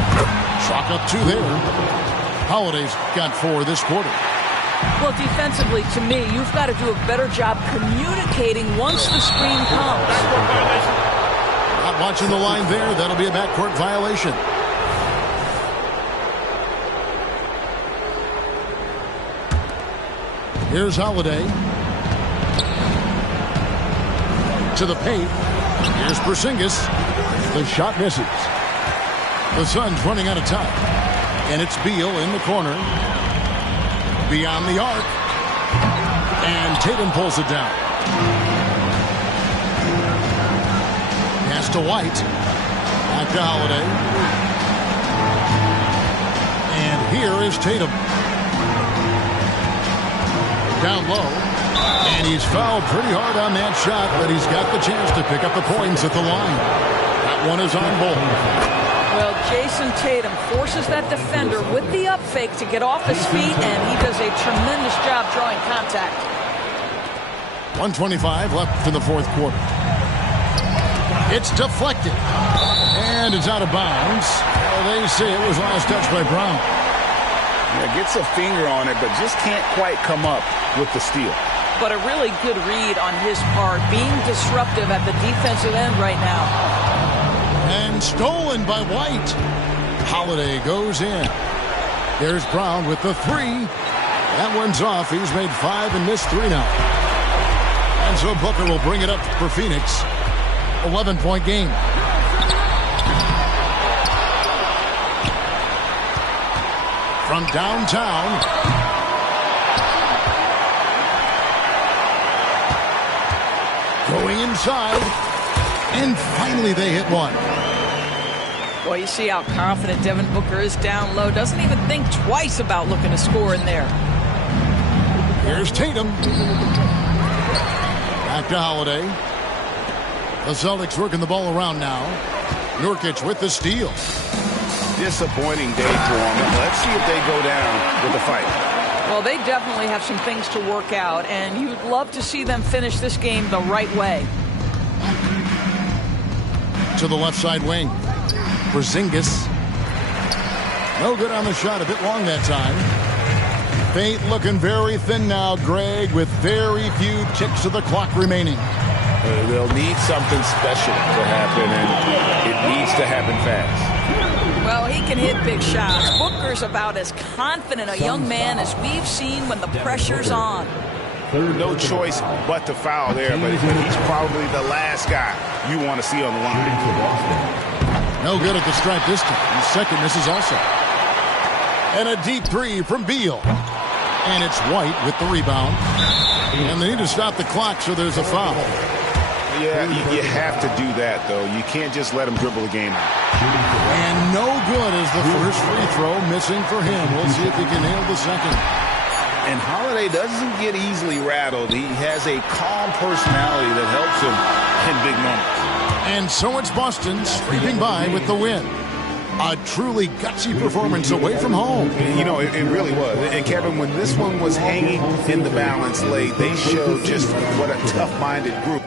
Chalk up 2 there. Holiday's got 4 this quarter. Well, defensively, to me, you've got to do a better job communicating once the screen comes. Not watching the line there. That'll be a backcourt violation. Here's Holiday. To the paint. Here's Porzingis. The shot misses. The Suns running out of time. And it's Beal in the corner. Beyond the arc. And Tatum pulls it down. Pass to White. Back to Holiday. And here is Tatum. Down low. And he's fouled pretty hard on that shot, but he's got the chance to pick up the points at the line. That one is on ball. Well, Jason Tatum forces that defender with the up fake to get off his feet, and he does a tremendous job drawing contact. 1:25 left in the fourth quarter. It's deflected. And it's out of bounds. Well, they say it was last touched by Brown. Yeah, gets a finger on it, but just can't quite come up with the steal. But a really good read on his part, being disruptive at the defensive end right now. And stolen by White. Holiday goes in. There's Brown with the 3. That one's off. He's made 5 and missed 3 now. And so Booker will bring it up for Phoenix. 11-point game. From downtown. Going inside. And finally they hit one. Well, you see how confident Devin Booker is down low. Doesn't even think twice about looking to score in there. Here's Tatum. Back to Holiday. The Celtics working the ball around now. Nurkic with the steal. Disappointing day for them. Let's see if they go down with a fight. Well, they definitely have some things to work out, and you'd love to see them finish this game the right way. To the left side wing. Porzingis. No good on the shot. A bit long that time. Paint looking very thin now, Greg, with very few ticks of the clock remaining. They'll need something special to happen, and it needs to happen fast. Well, he can hit big shots. Booker's about as confident a young man as we've seen when the pressure's on. No choice but to foul there, but he's probably the last guy you want to see on the line. No good at the stripe this time. The second misses also. And a deep 3 from Beal. And it's White with the rebound. And they need to stop the clock, so there's a foul. Yeah, you have to do that, though. You can't just let him dribble the game out. And no good as the first free throw missing for him. We'll see if he can nail the second. And Holiday doesn't get easily rattled. He has a calm personality that helps him in big moments. And so it's Boston sweeping by with the win. A truly gutsy performance away from home. You know, it really was. And Kevin, when this one was hanging in the balance late, they showed just what a tough-minded group.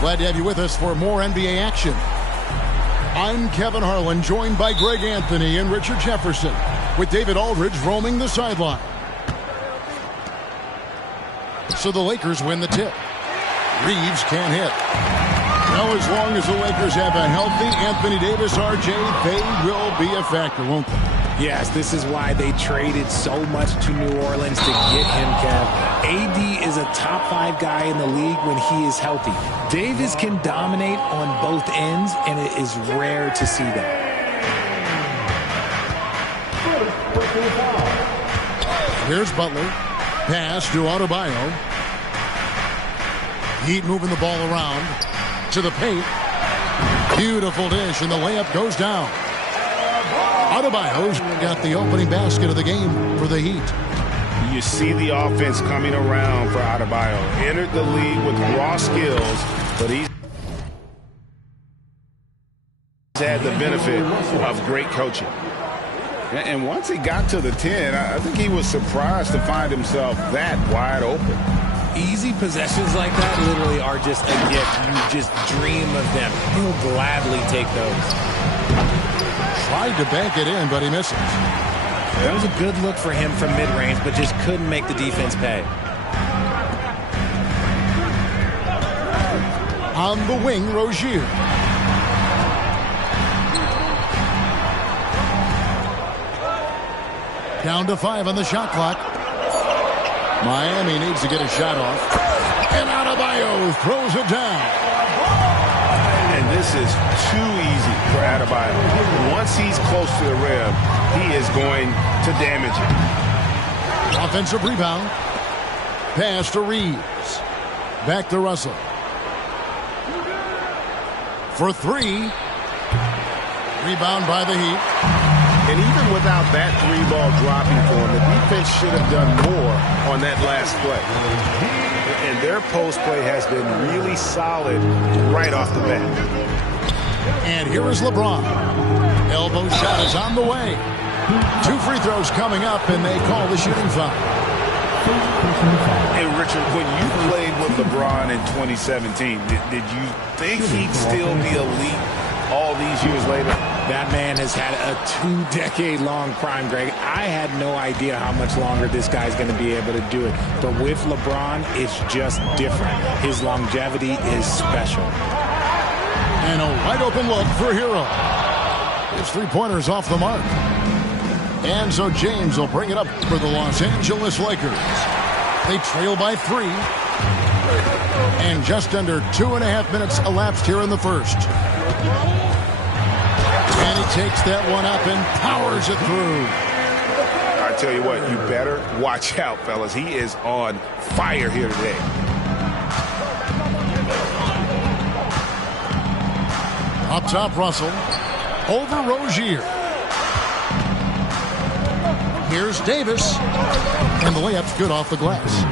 Glad to have you with us for more NBA action. I'm Kevin Harlan, joined by Greg Anthony and Richard Jefferson, with David Aldridge roaming the sideline. So the Lakers win the tip. Reeves can't hit. Now, as long as the Lakers have a healthy Anthony Davis, RJ, they will be a factor, won't they? Yes, this is why they traded so much to New Orleans to get him, Kev. AD is a top 5 guy in the league when he is healthy. Davis can dominate on both ends, and it is rare to see that. Here's Butler. Pass to Adebayo. Heat moving the ball around to the paint. Beautiful dish, and the layup goes down. Adebayo's got the opening basket of the game for the Heat. You see the offense coming around for Adebayo. Entered the league with raw skills, but he's had the benefit of great coaching. And once he got to the 10, I think he was surprised to find himself that wide open. Easy possessions like that literally are just a gift. You just dream of them. He'll gladly take those. Tried to bank it in, but he misses. That was a good look for him from mid-range, but just couldn't make the defense pay. On the wing, Rozier. Down to 5 on the shot clock. Miami needs to get a shot off. And Adebayo throws it down. And this is too easy for Adebayo. Once he's close to the rim, he is going to damage it. Offensive rebound. Pass to Reeves. Back to Russell. For 3. Rebound by the Heat. And even without that 3-ball dropping for him, the defense should have done more on that last play. And their post play has been really solid right off the bat. And here is LeBron. Elbow shot is on the way. 2 free throws coming up, and they call the shooting foul. Hey, Richard, when you played with LeBron in 2017, did you think he'd still be elite all these years later? That man has had a 2-decade-long prime, Greg. I had no idea how much longer this guy's going to be able to do it. But with LeBron, it's just different. His longevity is special. And a wide-open look for Hero. His three-pointer's off the mark. And so James will bring it up for the Los Angeles Lakers. They trail by 3. And just under 2.5 minutes elapsed here in the first. And he takes that one up and powers it through. I tell you what, you better watch out, fellas. He is on fire here today. Up top, Russell. Over Rozier. Here's Davis. And the layup's good off the glass.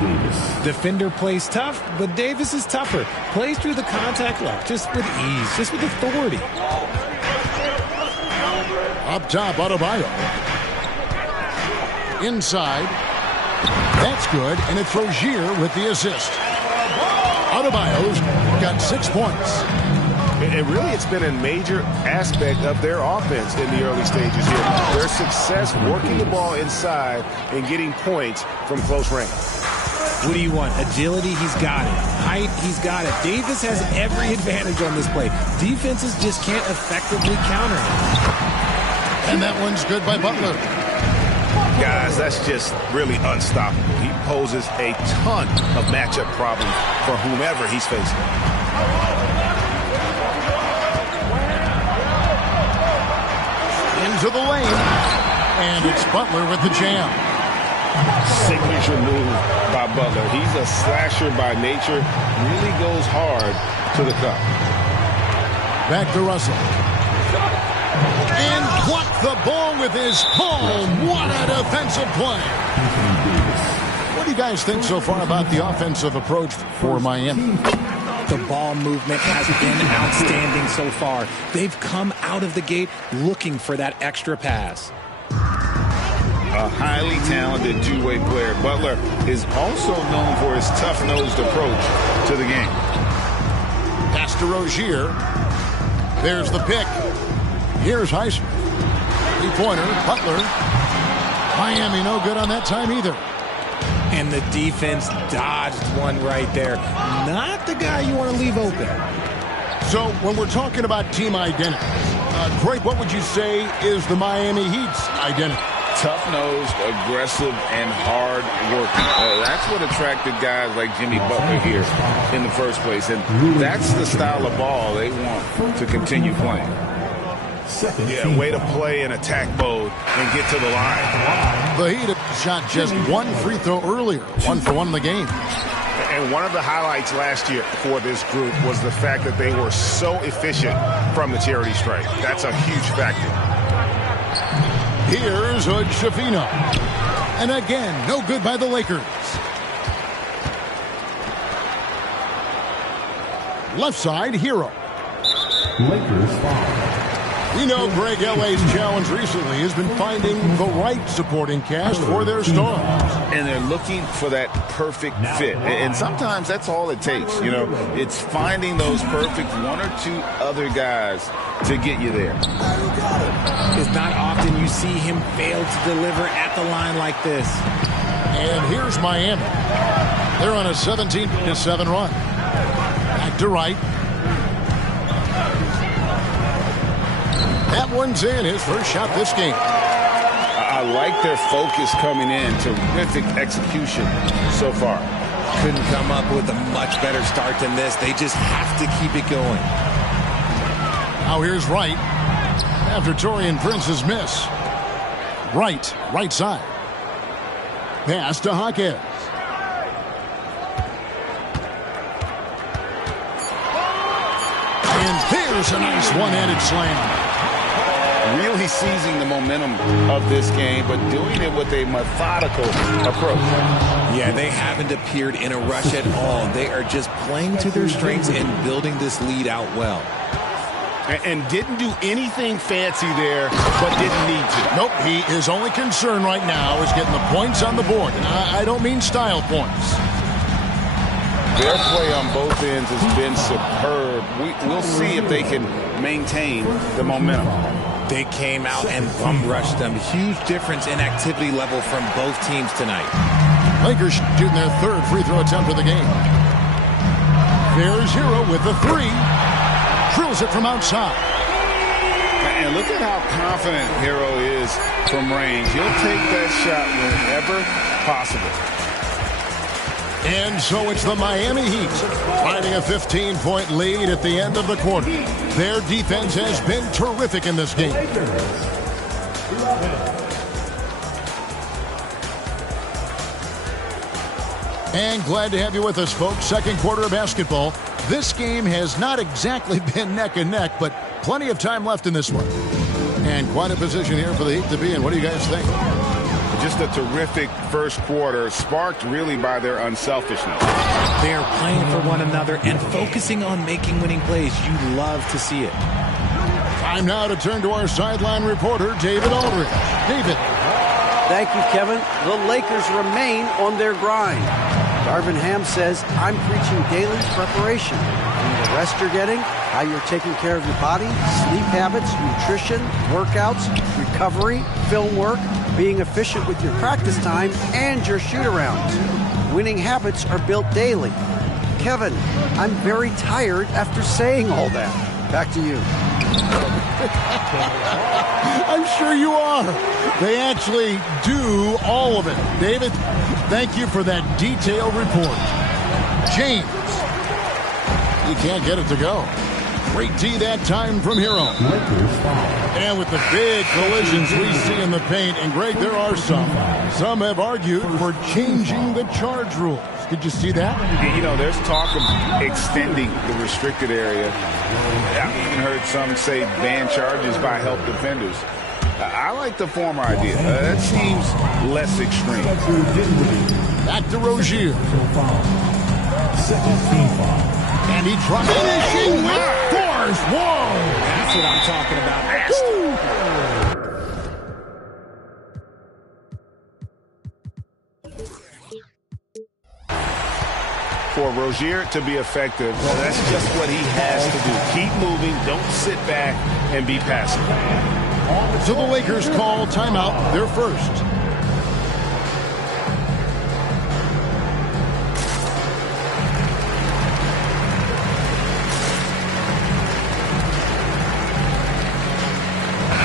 Defender plays tough, but Davis is tougher. Plays through the contact line, just with ease, just with authority. Up top, Adebayo. Inside. That's good, and it's Rozier with the assist. Adebayo's got 6 points. And really, it's been a major aspect of their offense in the early stages here. Their success working the ball inside and getting points from close range. What do you want? Agility, he's got it. Height, he's got it. Davis has every advantage on this play. Defenses just can't effectively counter him. And that one's good by Butler. Guys, that's just really unstoppable. He poses a ton of matchup problems for whomever he's facing. Into the lane. And it's Butler with the jam. Signature move by Butler. He's a slasher by nature. Really goes hard to the cup. Back to Russell. And blocked the ball with his palm. What a defensive play. What do you guys think so far about the offensive approach for Miami? The ball movement has been outstanding so far. They've come out of the gate looking for that extra pass. A highly talented two-way player. Butler is also known for his tough-nosed approach to the game. Pass to Rozier. There's the pick. Here's Highsmith. Three-pointer, Butler. Miami no good on that time either. And the defense dodged one right there. Not the guy you want to leave open. So when we're talking about team identity, Greg, what would you say is the Miami Heat's identity? Tough-nosed, aggressive, and hard-working. That's what attracted guys like Jimmy Butler here in the first place. And that's the style of ball they want to continue playing. Yeah, way to play in attack mode and get to the line. The Heat shot just one free throw earlier. 1 for 1 in the game. And one of the highlights last year for this group was the fact that they were so efficient from the charity stripe. That's a huge factor. Here's Hood-Schifino. And again, no good by the Lakers. Left side, Hero. Lakers foul. We know Greg, LA's challenge recently has been finding the right supporting cast for their stars. And they're looking for that perfect fit. And sometimes that's all it takes. You know, it's finding those perfect 1 or 2 other guys to get you there. It's not often you see him fail to deliver at the line like this. And here's Miami. They're on a 17-7 run. Back to Wright. That one's in, his first shot this game. I like their focus coming in. Terrific execution so far. Couldn't come up with a much better start than this. They just have to keep it going. Now here's Wright. After Taurean Prince's miss. Wright, right side. Pass to Hawkins. And there's a nice one-handed slam. Really seizing the momentum of this game, but doing it with a methodical approach. Yeah, they haven't appeared in a rush at all. They are just playing to their strengths and building this lead out well. And didn't do anything fancy there, but didn't need to. Nope, his only concern right now is getting the points on the board. And I don't mean style points. Their play on both ends has been superb. We'll see if they can maintain the momentum. They came out and bum rushed them. Huge difference in activity level from both teams tonight. Lakers shooting their third free throw attempt of the game. There's Hero with the three. Drills it from outside. And look at how confident Hero is from range. He'll take that shot whenever possible. And so it's the Miami Heat finding a 15-point lead at the end of the quarter. Their defense has been terrific in this game. And glad to have you with us, folks. Second quarter of basketball. This game has not exactly been neck and neck, but plenty of time left in this one. And quite a position here for the Heat to be in. What do you guys think? Just a terrific first quarter, sparked really by their unselfishness. They are playing for one another and focusing on making winning plays. You love to see it. Time now to turn to our sideline reporter, David Aldridge. David. Thank you, Kevin. The Lakers remain on their grind. Darvin Ham says, I'm preaching daily preparation. And the rest you're getting, how you're taking care of your body, sleep habits, nutrition, workouts, recovery, film work, being efficient with your practice time, and your shoot-arounds. Winning habits are built daily. Kevin, I'm very tired after saying all that. Back to you. I'm sure you are. They actually do all of it. David, thank you for that detailed report. James. You can't get it to go. Great D that time from Hero. And with the big collisions we see in the paint, and Greg, there are some. Some have argued for changing the charge rules. Did you see that? You know, there's talk of extending the restricted area. I've even heard some say ban charges by help defenders. I like the former idea. That seems less extreme. Back to Rozier. And he tries finishing with force. Whoa! That's what I'm talking about. For Rozier to be effective, that's just what he has to do. Keep moving. Don't sit back and be passive. So the Lakers call timeout, their first.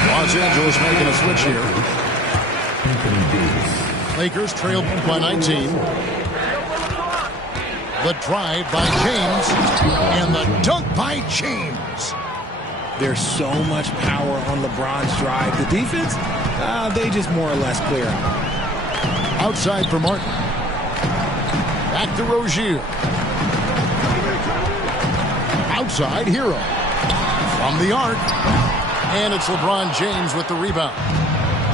Los Angeles making a switch here. Lakers trail by 19. The drive by James and the dunk by James. There's so much power on LeBron's drive. The defense, they just more or less clear out. Outside for Martin. Back to Rozier. Outside, Hero. From the arc. And it's LeBron James with the rebound.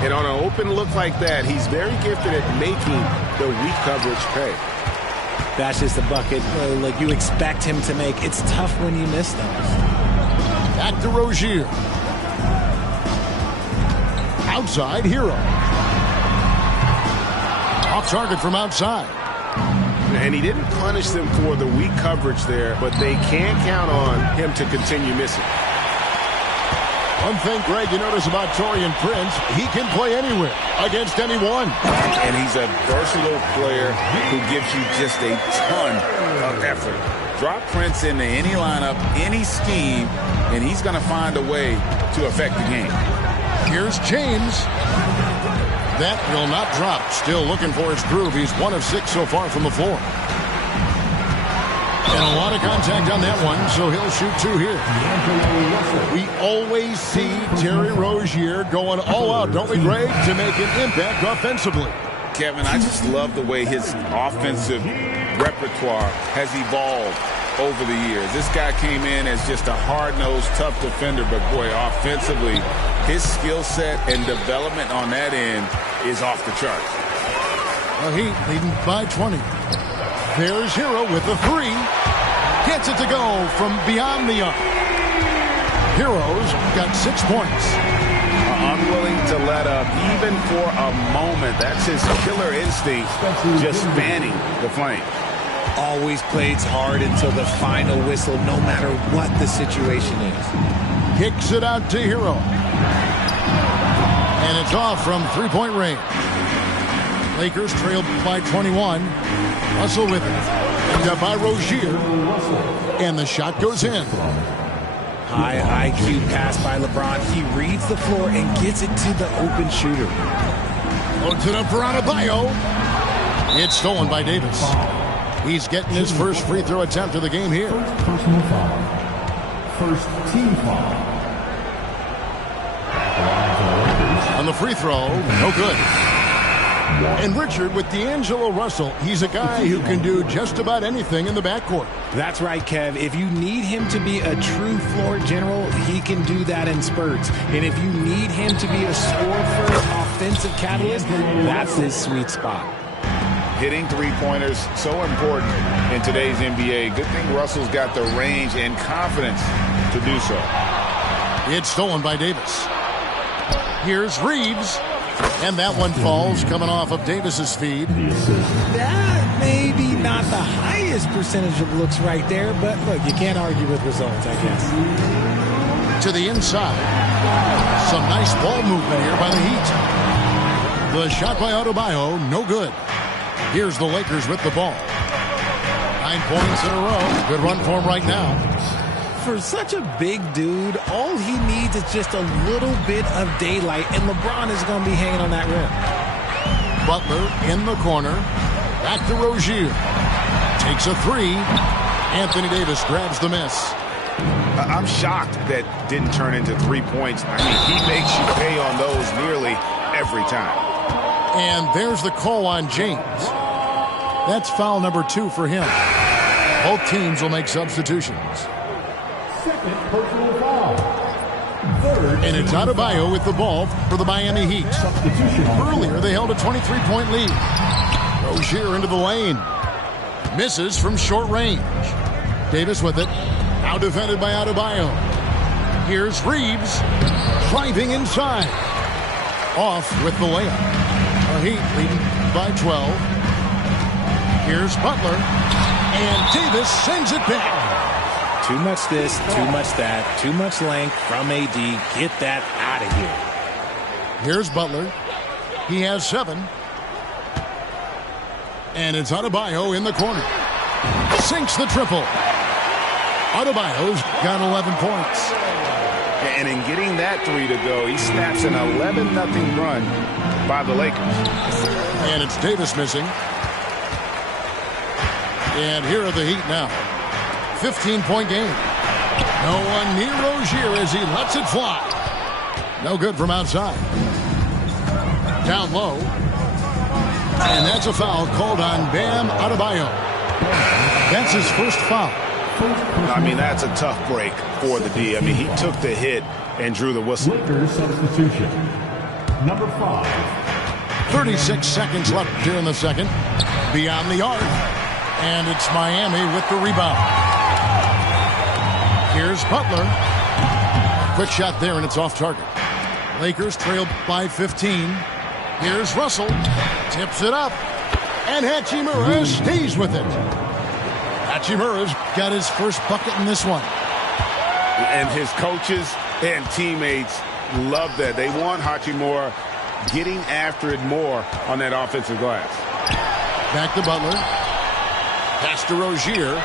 And on an open look like that, he's very gifted at making the weak coverage pay. That's just a bucket like you expect him to make. It's tough when you miss those. Back to Rozier. Outside, Hero. Off target from outside. And he didn't punish them for the weak coverage there, but they can't count on him to continue missing. One thing, Greg, you notice about Taurean Prince, he can play anywhere, against anyone. And he's a versatile player who gives you just a ton of effort. Drop Prince into any lineup, any scheme, and he's going to find a way to affect the game. Here's James. That will not drop. Still looking for his groove. He's 1 of 6 so far from the floor. And a lot of contact on that one, so he'll shoot 2 here. We always see Terry Rozier going all out, don't we, Greg, to make an impact offensively. Kevin, I just love the way his offensive repertoire has evolved over the years. This guy came in as just a hard-nosed, tough defender, but boy, offensively, his skill set and development on that end is off the charts. Well, Heat leading by 20. There's Hero with the 3. Gets it to go from beyond the arc. Hero's got 6 points. Unwilling to let up even for a moment. That's his killer instinct, just fanning the flame. always plays hard until the final whistle, no matter what the situation is. Kicks it out to Hero. And it's off from three-point range. Lakers trailed by 21. Russell with it. Picked up by Rozier. And the shot goes in. High IQ pass by LeBron. He reads the floor and gets it to the open shooter. Loads it up for Adebayo. It's stolen by Davis. He's getting his first free throw attempt of the game here. Personal foul. First team foul. On the free throw, no good. And Richard, with D'Angelo Russell, he's a guy who can do just about anything in the backcourt. That's right, Kev. If you need him to be a true floor general, he can do that in spurts. And if you need him to be a score-first offensive catalyst, that's his sweet spot. Hitting three-pointers, so important in today's NBA. Good thing Russell's got the range and confidence to do so. It's stolen by Davis. Here's Reeves. And that one falls, coming off of Davis's feed. That may be not the highest percentage of looks right there, but look, you can't argue with results, I guess. To the inside. Some nice ball movement here by the Heat. The shot by Adebayo, no good. Here's the Lakers with the ball. 9 points in a row. Good run for him right now. For such a big dude, all he needs is just a little bit of daylight, and LeBron is going to be hanging on that rim. Butler in the corner. Back to Rozier. Takes a three. Anthony Davis grabs the miss. I'm shocked that didn't turn into 3 points. I mean, he makes you pay on those nearly every time. And there's the call on James. That's foul number 2 for him. Both teams will make substitutions. Second personal foul. Third. And it's Adebayo with the ball for the Miami Heat. Earlier, they held a 23-point lead. Rozier into the lane. Misses from short range. Davis with it. Now defended by Adebayo. Here's Reeves. Driving inside. Off with the layup. The Heat leading by 12. Here's Butler. And Davis sends it back. Too much this, too much that, too much length from AD. Get that out of here. Here's Butler. He has 7. And it's Adebayo in the corner. Sinks the triple. Adebayo's got 11 points. And in getting that 3 to go, he snaps an 11-0 run by the Lakers. And it's Davis missing. And here are the Heat now. 15-point game. No one near Rozier as he lets it fly. No good from outside. Down low. And that's a foul called on Bam Adebayo. That's his first foul. I mean, that's a tough break for the D. I mean, he took the hit and drew the whistle. Lakers substitution. Number 5. 36 seconds left here in the second. Beyond the arc. And it's Miami with the rebound. Here's Butler. Quick shot there, and it's off target. Lakers trailed by 15. Here's Russell. Tips it up. And Hachimura stays with it. Hachimura's got his first bucket in this one. And his coaches and teammates love that. They want Hachimura getting after it more on that offensive glass. Back to Butler. Pass to Rozier.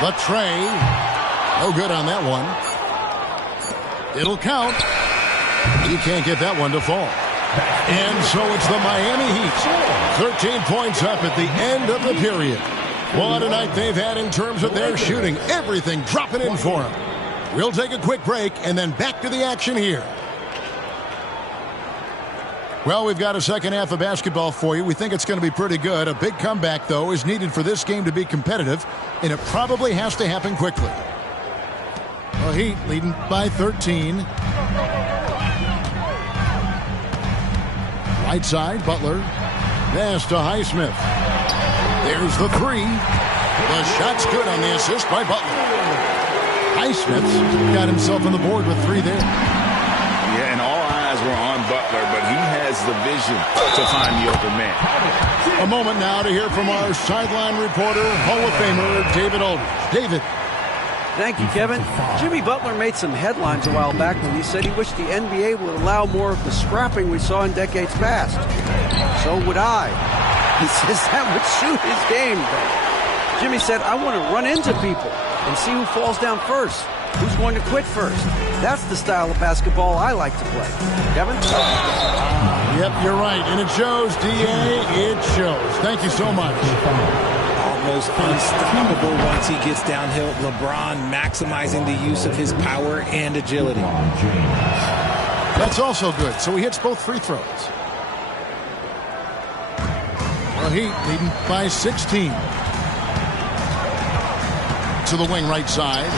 The tray. No good on that one. It'll count. You can't get that one to fall. And so it's the Miami Heat. 13 points up at the end of the period. What a night they've had in terms of their shooting. Everything dropping in for them. We'll take a quick break and then back to the action here. Well, we've got a second half of basketball for you. We think it's going to be pretty good. A big comeback, though, is needed for this game to be competitive, and it probably has to happen quickly. The Heat leading by 13. Right side, Butler. Pass to Highsmith. There's the 3. The shot's good on the assist by Butler. Highsmith's got himself on the board with 3 there. Yeah, and all eyes were on Butler, but he has the vision to find the open man. A moment now to hear from our sideline reporter, Hall of Famer David Aldridge. David. Thank you, Kevin. Jimmy Butler made some headlines a while back when he said he wished the NBA would allow more of the scrapping we saw in decades past. So would I. He says that would suit his game. Jimmy said, I want to run into people and see who falls down first, who's going to quit first. That's the style of basketball I like to play. Kevin? Yep, you're right. And it shows, D.A. It shows. Thank you so much. Almost unstoppable once he gets downhill. LeBron maximizing the use of his power and agility. That's also good. So he hits both free throws. Well, Heat leading by 16. To the wing right side.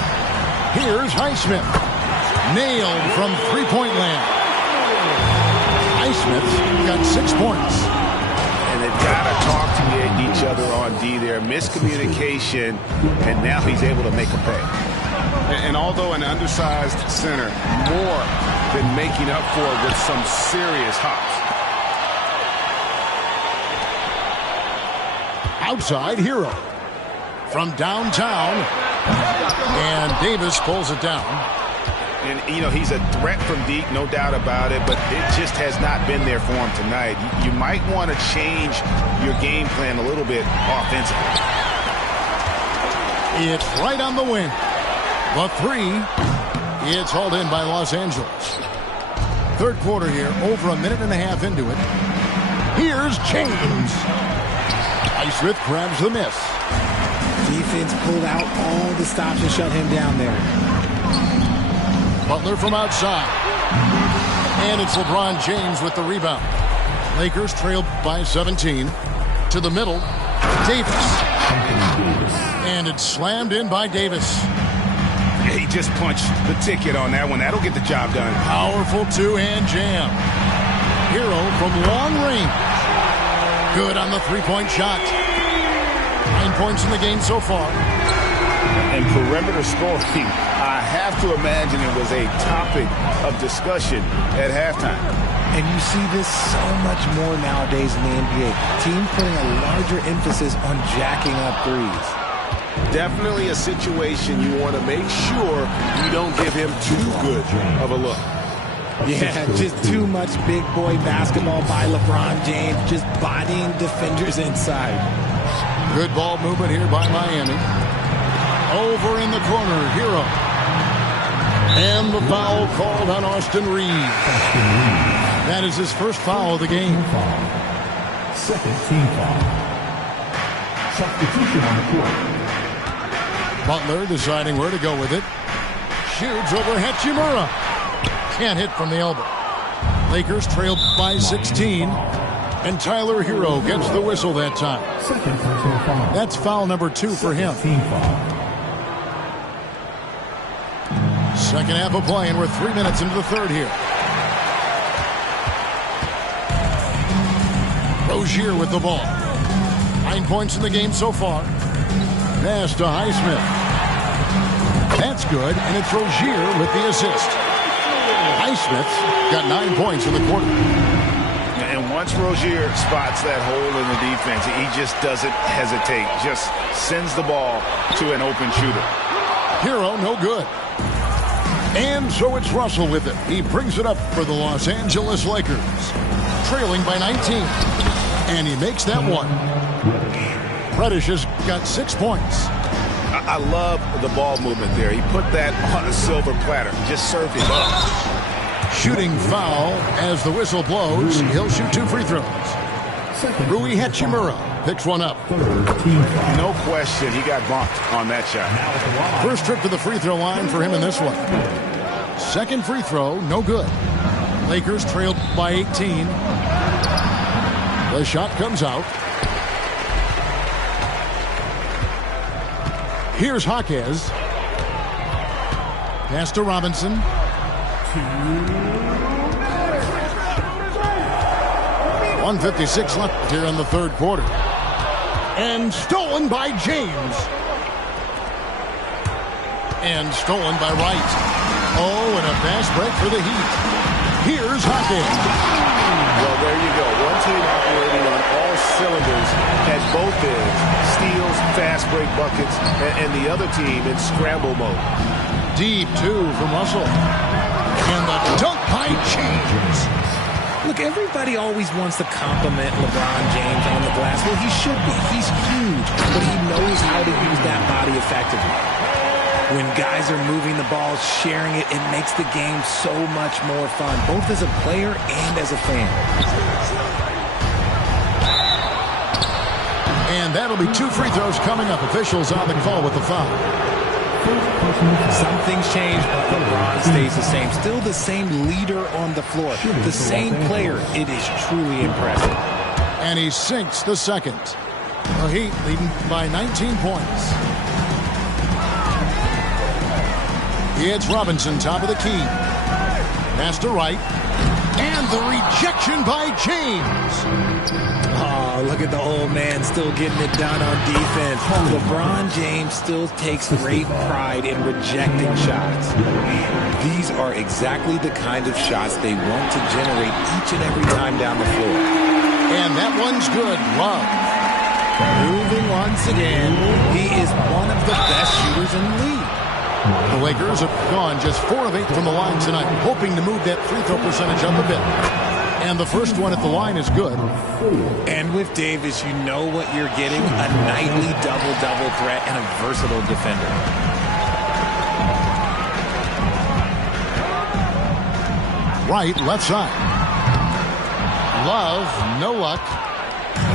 Here's Highsmith. Nailed from three-point land. Highsmith's got 6 points. And they've got to talk to each other on D there. Miscommunication, and now he's able to make a pay. And although an undersized center, more than making up for it with some serious hops. Outside, Hero. From downtown. And Davis pulls it down. And, you know, he's a threat from deep, no doubt about it, but it just has not been there for him tonight. You might want to change your game plan a little bit offensively. It's right on the wing. The three, it's hauled in by Los Angeles. Third quarter here, over a minute and a half into it. Here's James. Highsmith grabs the miss. Defense pulled out all the stops to shut him down there. Butler from outside. And it's LeBron James with the rebound. Lakers trailed by 17. To the middle, Davis. And it's slammed in by Davis. He just punched the ticket on that one. That'll get the job done. Powerful two-hand jam. Hero from long range. Good on the three-point shot. 9 points in the game so far. And perimeter scoring, I have to imagine it was a topic of discussion at halftime. And you see this so much more nowadays in the NBA. Teams putting a larger emphasis on jacking up threes. Definitely a situation you want to make sure you don't give him too good of a look. Yeah, just too much big boy basketball by LeBron James, just bodying defenders inside. Good ball movement here by Miami. Over in the corner, Hero. And the foul called on Austin Reeves. That is his first foul of the game. Second team foul. Substitution on the court. Butler deciding where to go with it. Shoots over Hachimura. Can't hit from the elbow. Lakers trail by 16. And Tyler Hero gets the whistle that time. Second personal foul. That's foul number 2 for him. Team foul. Second half of play, and we're 3 minutes into the third here. Rozier with the ball. 9 points in the game so far. Pass to Highsmith. That's good, and it's Rozier with the assist. Highsmith's got 9 points in the quarter. And once Rozier spots that hole in the defense, he just doesn't hesitate. Just sends the ball to an open shooter. Hero, no good. And so it's Russell with it. He brings it up for the Los Angeles Lakers. Trailing by 19. And he makes that one. Reddish has got 6 points. I love the ball movement there. He put that on a silver platter. Just served him up. Shooting foul as the whistle blows. He'll shoot 2 free throws. Rui Hachimura picks one up. No question, he got bumped on that shot. First trip to the free throw line for him in this one. Second free throw, no good. Lakers trailed by 18. The shot comes out. Here's Jaquez. Pass to Robinson. 1:56 left here in the third quarter. And stolen by James. And stolen by Wright. Oh, and a fast break for the Heat. Here's Hockey. Well, there you go. One team operating on all cylinders at both ends. Steals, fast break buckets, and the other team in scramble mode. Deep two from Russell. And the dunk by James. Look, everybody always wants to compliment LeBron James on the glass. Well, he should be. He's huge, but he knows how to use that body effectively. When guys are moving the ball, sharing it, it makes the game so much more fun, both as a player and as a fan. And that'll be 2 free throws coming up. Officials on the call with the foul. Some things change, but LeBron stays the same. Still the same leader on the floor. The same player. It is truly impressive. And he sinks the second. The Heat leading by 19 points. It's Robinson, top of the key. Pass to Wright. And the rejection by James. Oh, look at the old man still getting it done on defense. LeBron James still takes great pride in rejecting shots. These are exactly the kind of shots they want to generate each and every time down the floor. And that one's good. Love. Moving once again. He is one of the best shooters in the league. The Lakers have gone just 4 of 8 from the line tonight, hoping to move that free throw percentage up a bit. And the first one at the line is good. And with Davis, you know what you're getting, a nightly double-double threat and a versatile defender. Right, left side. Love, no luck.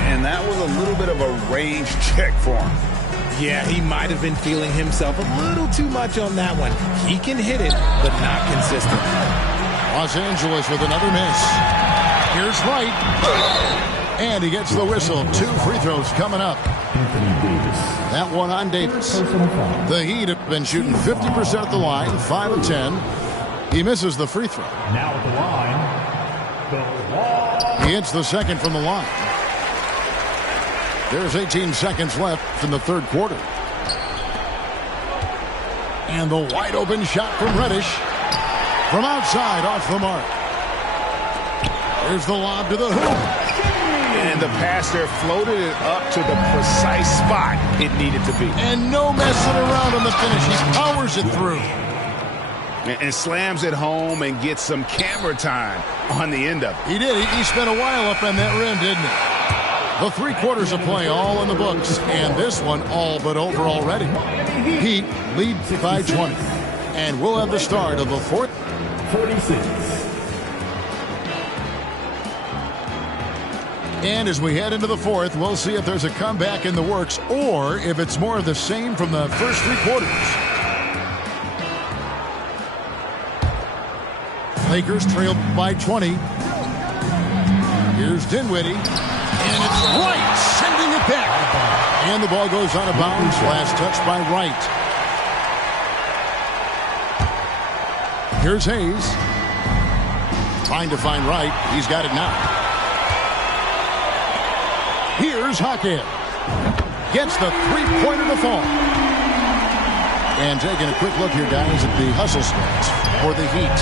And that was a little bit of a range check for him. Yeah, he might have been feeling himself a little too much on that one. He can hit it, but not consistent. Los Angeles with another miss. Here's Wright. And he gets the whistle. 2 free throws coming up. That one on Davis. The Heat have been shooting 50% at the line, 5 of 10. He misses the free throw. Now at the line, He hits the second from the line. There's 18 seconds left in the third quarter. And the wide open shot from Reddish. From outside, off the mark. Here's the lob to the hoop. And the pass there floated it up to the precise spot it needed to be. And no messing around on the finish. He powers it through. And slams it home and gets some camera time on the end of it. He did. He spent a while up on that rim, didn't he? The 3 quarters of play all in the books, and this one all but over already. Heat lead by 20. And we'll have the start of the fourth. 46. And as we head into the fourth, we'll see if there's a comeback in the works or if it's more of the same from the first 3 quarters. Lakers trail by 20. Here's Dinwiddie. And it's Wright sending it back. And the ball goes out of bounds. Last touch by Wright. Here's Hayes. Trying to find Wright. He's got it now. Here's Hockey. Gets the 3-pointer to fall. And taking a quick look here, guys, at the hustle stats for the Heat.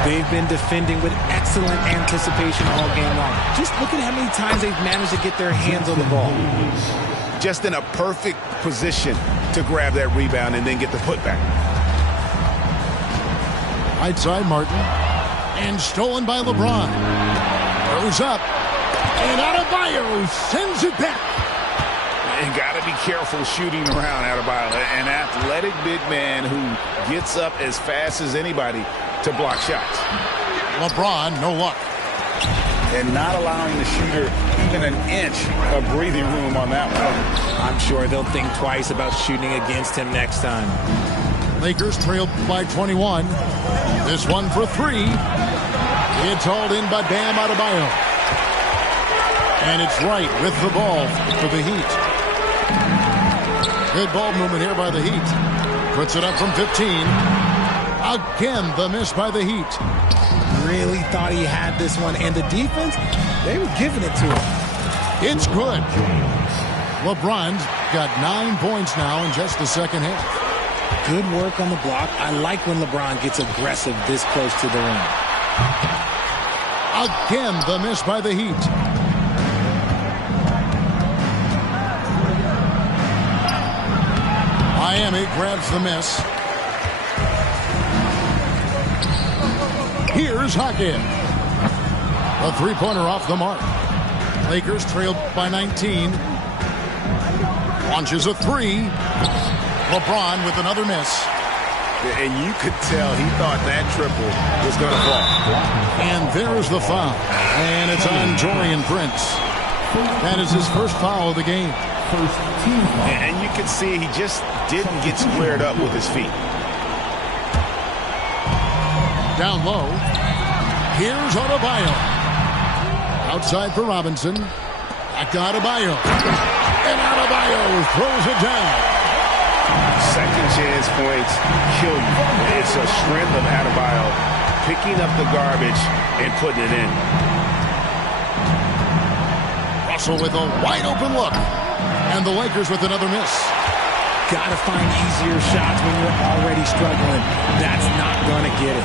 They've been defending with excellent anticipation all game long. Just look at how many times they've managed to get their hands on the ball. Just in a perfect position to grab that rebound and then get the putback. Right side, Martin. And stolen by LeBron. Throws up. And Adebayo sends it back. And got to be careful shooting around Adebayo. An athletic big man who gets up as fast as anybody to block shots. LeBron, no luck. And not allowing the shooter even an inch of breathing room on that one. I'm sure they'll think twice about shooting against him next time. Lakers trailed by 21. This one for 3. It's hauled in by Bam Adebayo. And it's Wright with the ball for the Heat. Good ball movement here by the Heat. Puts it up from 15. Again, the miss by the Heat. Really thought he had this one. And the defense, they were giving it to him. It's good. LeBron's got 9 points now in just the second half. Good work on the block. I like when LeBron gets aggressive this close to the rim. Again, the miss by the Heat. Miami grabs the miss. Here's Hackett. A three-pointer off the mark. Lakers trailed by 19. Launches a three. LeBron with another miss. And you could tell he thought that triple was going to fall. And there's the foul. And it's on Taurean Prince. That is his first foul of the game. And you could see he just didn't get squared up with his feet. Down low. Here's Adebayo. Outside for Robinson. Back to Adebayo. And Adebayo throws it down. Second chance points kill you. It's a strength of Adebayo picking up the garbage and putting it in. Russell with a wide open look. And the Lakers with another miss. Gotta find easier shots when you're already struggling. That's not gonna get it.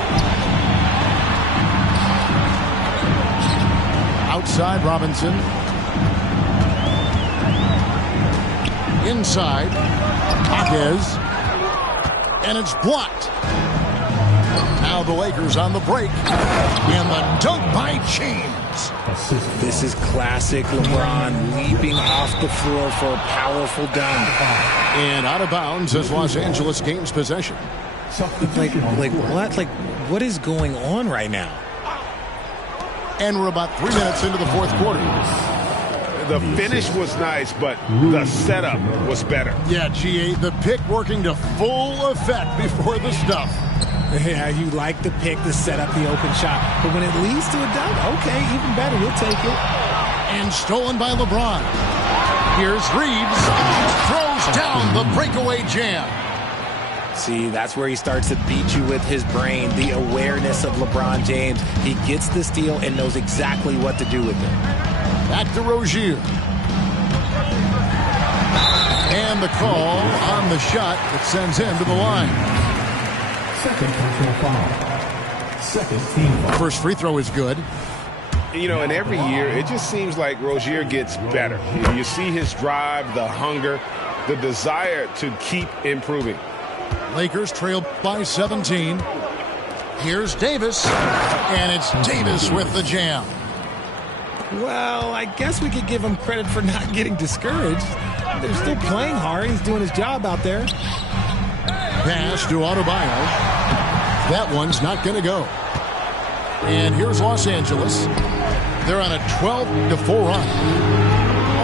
Outside Robinson. Inside. Hawkes. And it's blocked. Now the Lakers on the break. And the dunk by James. This is classic LeBron leaping off the floor for a powerful dunk. And out of bounds as Los Angeles gains possession. What is going on right now? And we're about 3 minutes into the fourth quarter. The finish was nice, but the setup was better. Yeah, GA, the pick working to full effect before the stuff. Yeah, you like the pick to set up the open shot. But when it leads to a dunk, okay, even better. We'll take it. And stolen by LeBron. Here's Reeves. Throws down the breakaway jam. See, that's where he starts to beat you with his brain, the awareness of LeBron James. He gets the steal and knows exactly what to do with it. Back to Rozier. And the call on the shot that sends him to the line. Second personal foul. Second team foul. First free throw is good. You know, and every year, it just seems like Rozier gets better. You see his drive, the hunger, the desire to keep improving. Lakers trail by 17. Here's Davis. And it's Davis with the jam. Well, I guess we could give him credit for not getting discouraged. They're still playing hard. He's doing his job out there. Pass to Adebayo. That one's not going to go. And here's Los Angeles. They're on a 12-4 run.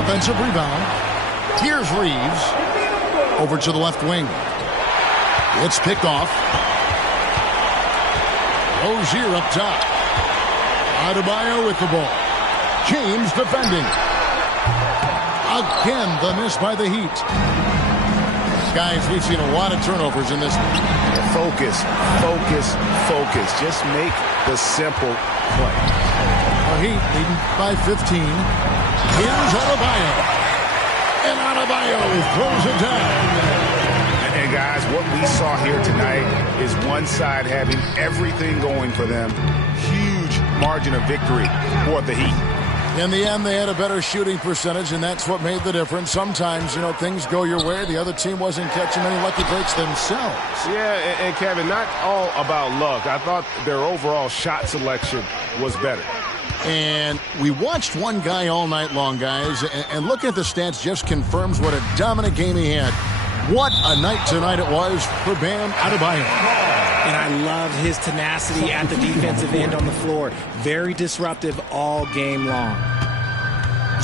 Offensive rebound. Here's Reeves. Over to the left wing. It's picked off. Rozier up top. Adebayo with the ball. James defending. Again, the miss by the Heat. Guys, we've seen a lot of turnovers in this. Focus, focus, focus. Just make the simple play. The Heat leading by 15. Here's Adebayo. And Adebayo throws it down. And guys, what we saw here tonight is one side having everything going for them. Huge margin of victory for the Heat. In the end, they had a better shooting percentage, and that's what made the difference. Sometimes, you know, things go your way. The other team wasn't catching many lucky breaks themselves. Yeah, and Kevin, not all about luck. I thought their overall shot selection was better. And we watched one guy all night long, guys, and looking at the stats just confirms what a dominant game he had. What a night tonight it was for Bam Adebayo. And I love his tenacity at the defensive end on the floor. Very disruptive all game long.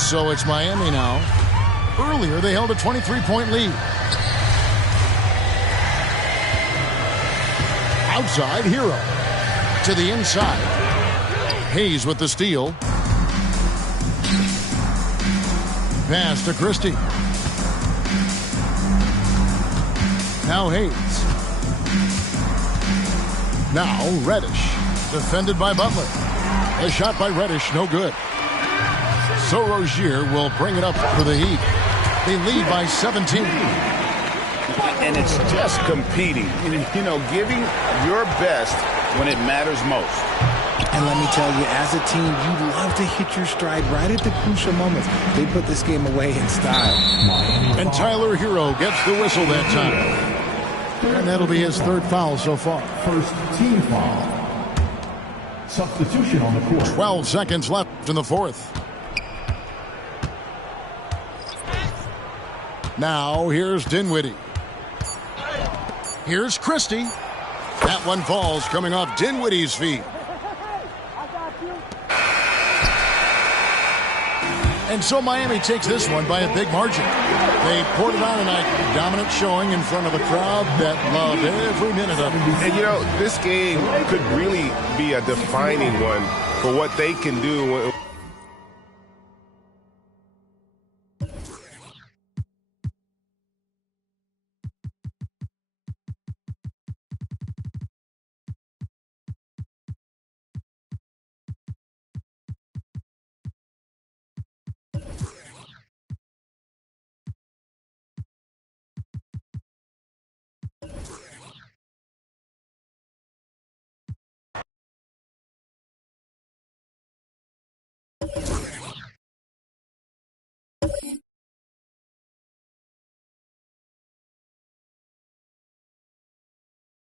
So it's Miami now. Earlier, they held a 23-point lead. Outside, Hero. To the inside. Hayes with the steal. Pass to Christie. Now Hayes. Now Reddish. Defended by Butler. A shot by Reddish, no good. So Rozier will bring it up for the Heat. They lead by 17. And it's just competing. You know, giving your best when it matters most. And let me tell you, as a team, you love to hit your stride right at the crucial moments. They put this game away in style. And Tyler Hero gets the whistle that time. And that'll be his third foul so far. First team foul. Substitution on the court. 12 seconds left in the fourth. Now here's Dinwiddie. Here's Christie. That one falls coming off Dinwiddie's feet. And so Miami takes this one by a big margin. They poured it on tonight. Dominant showing in front of a crowd that loved every minute of it. And, you know, this game could really be a defining one for what they can do.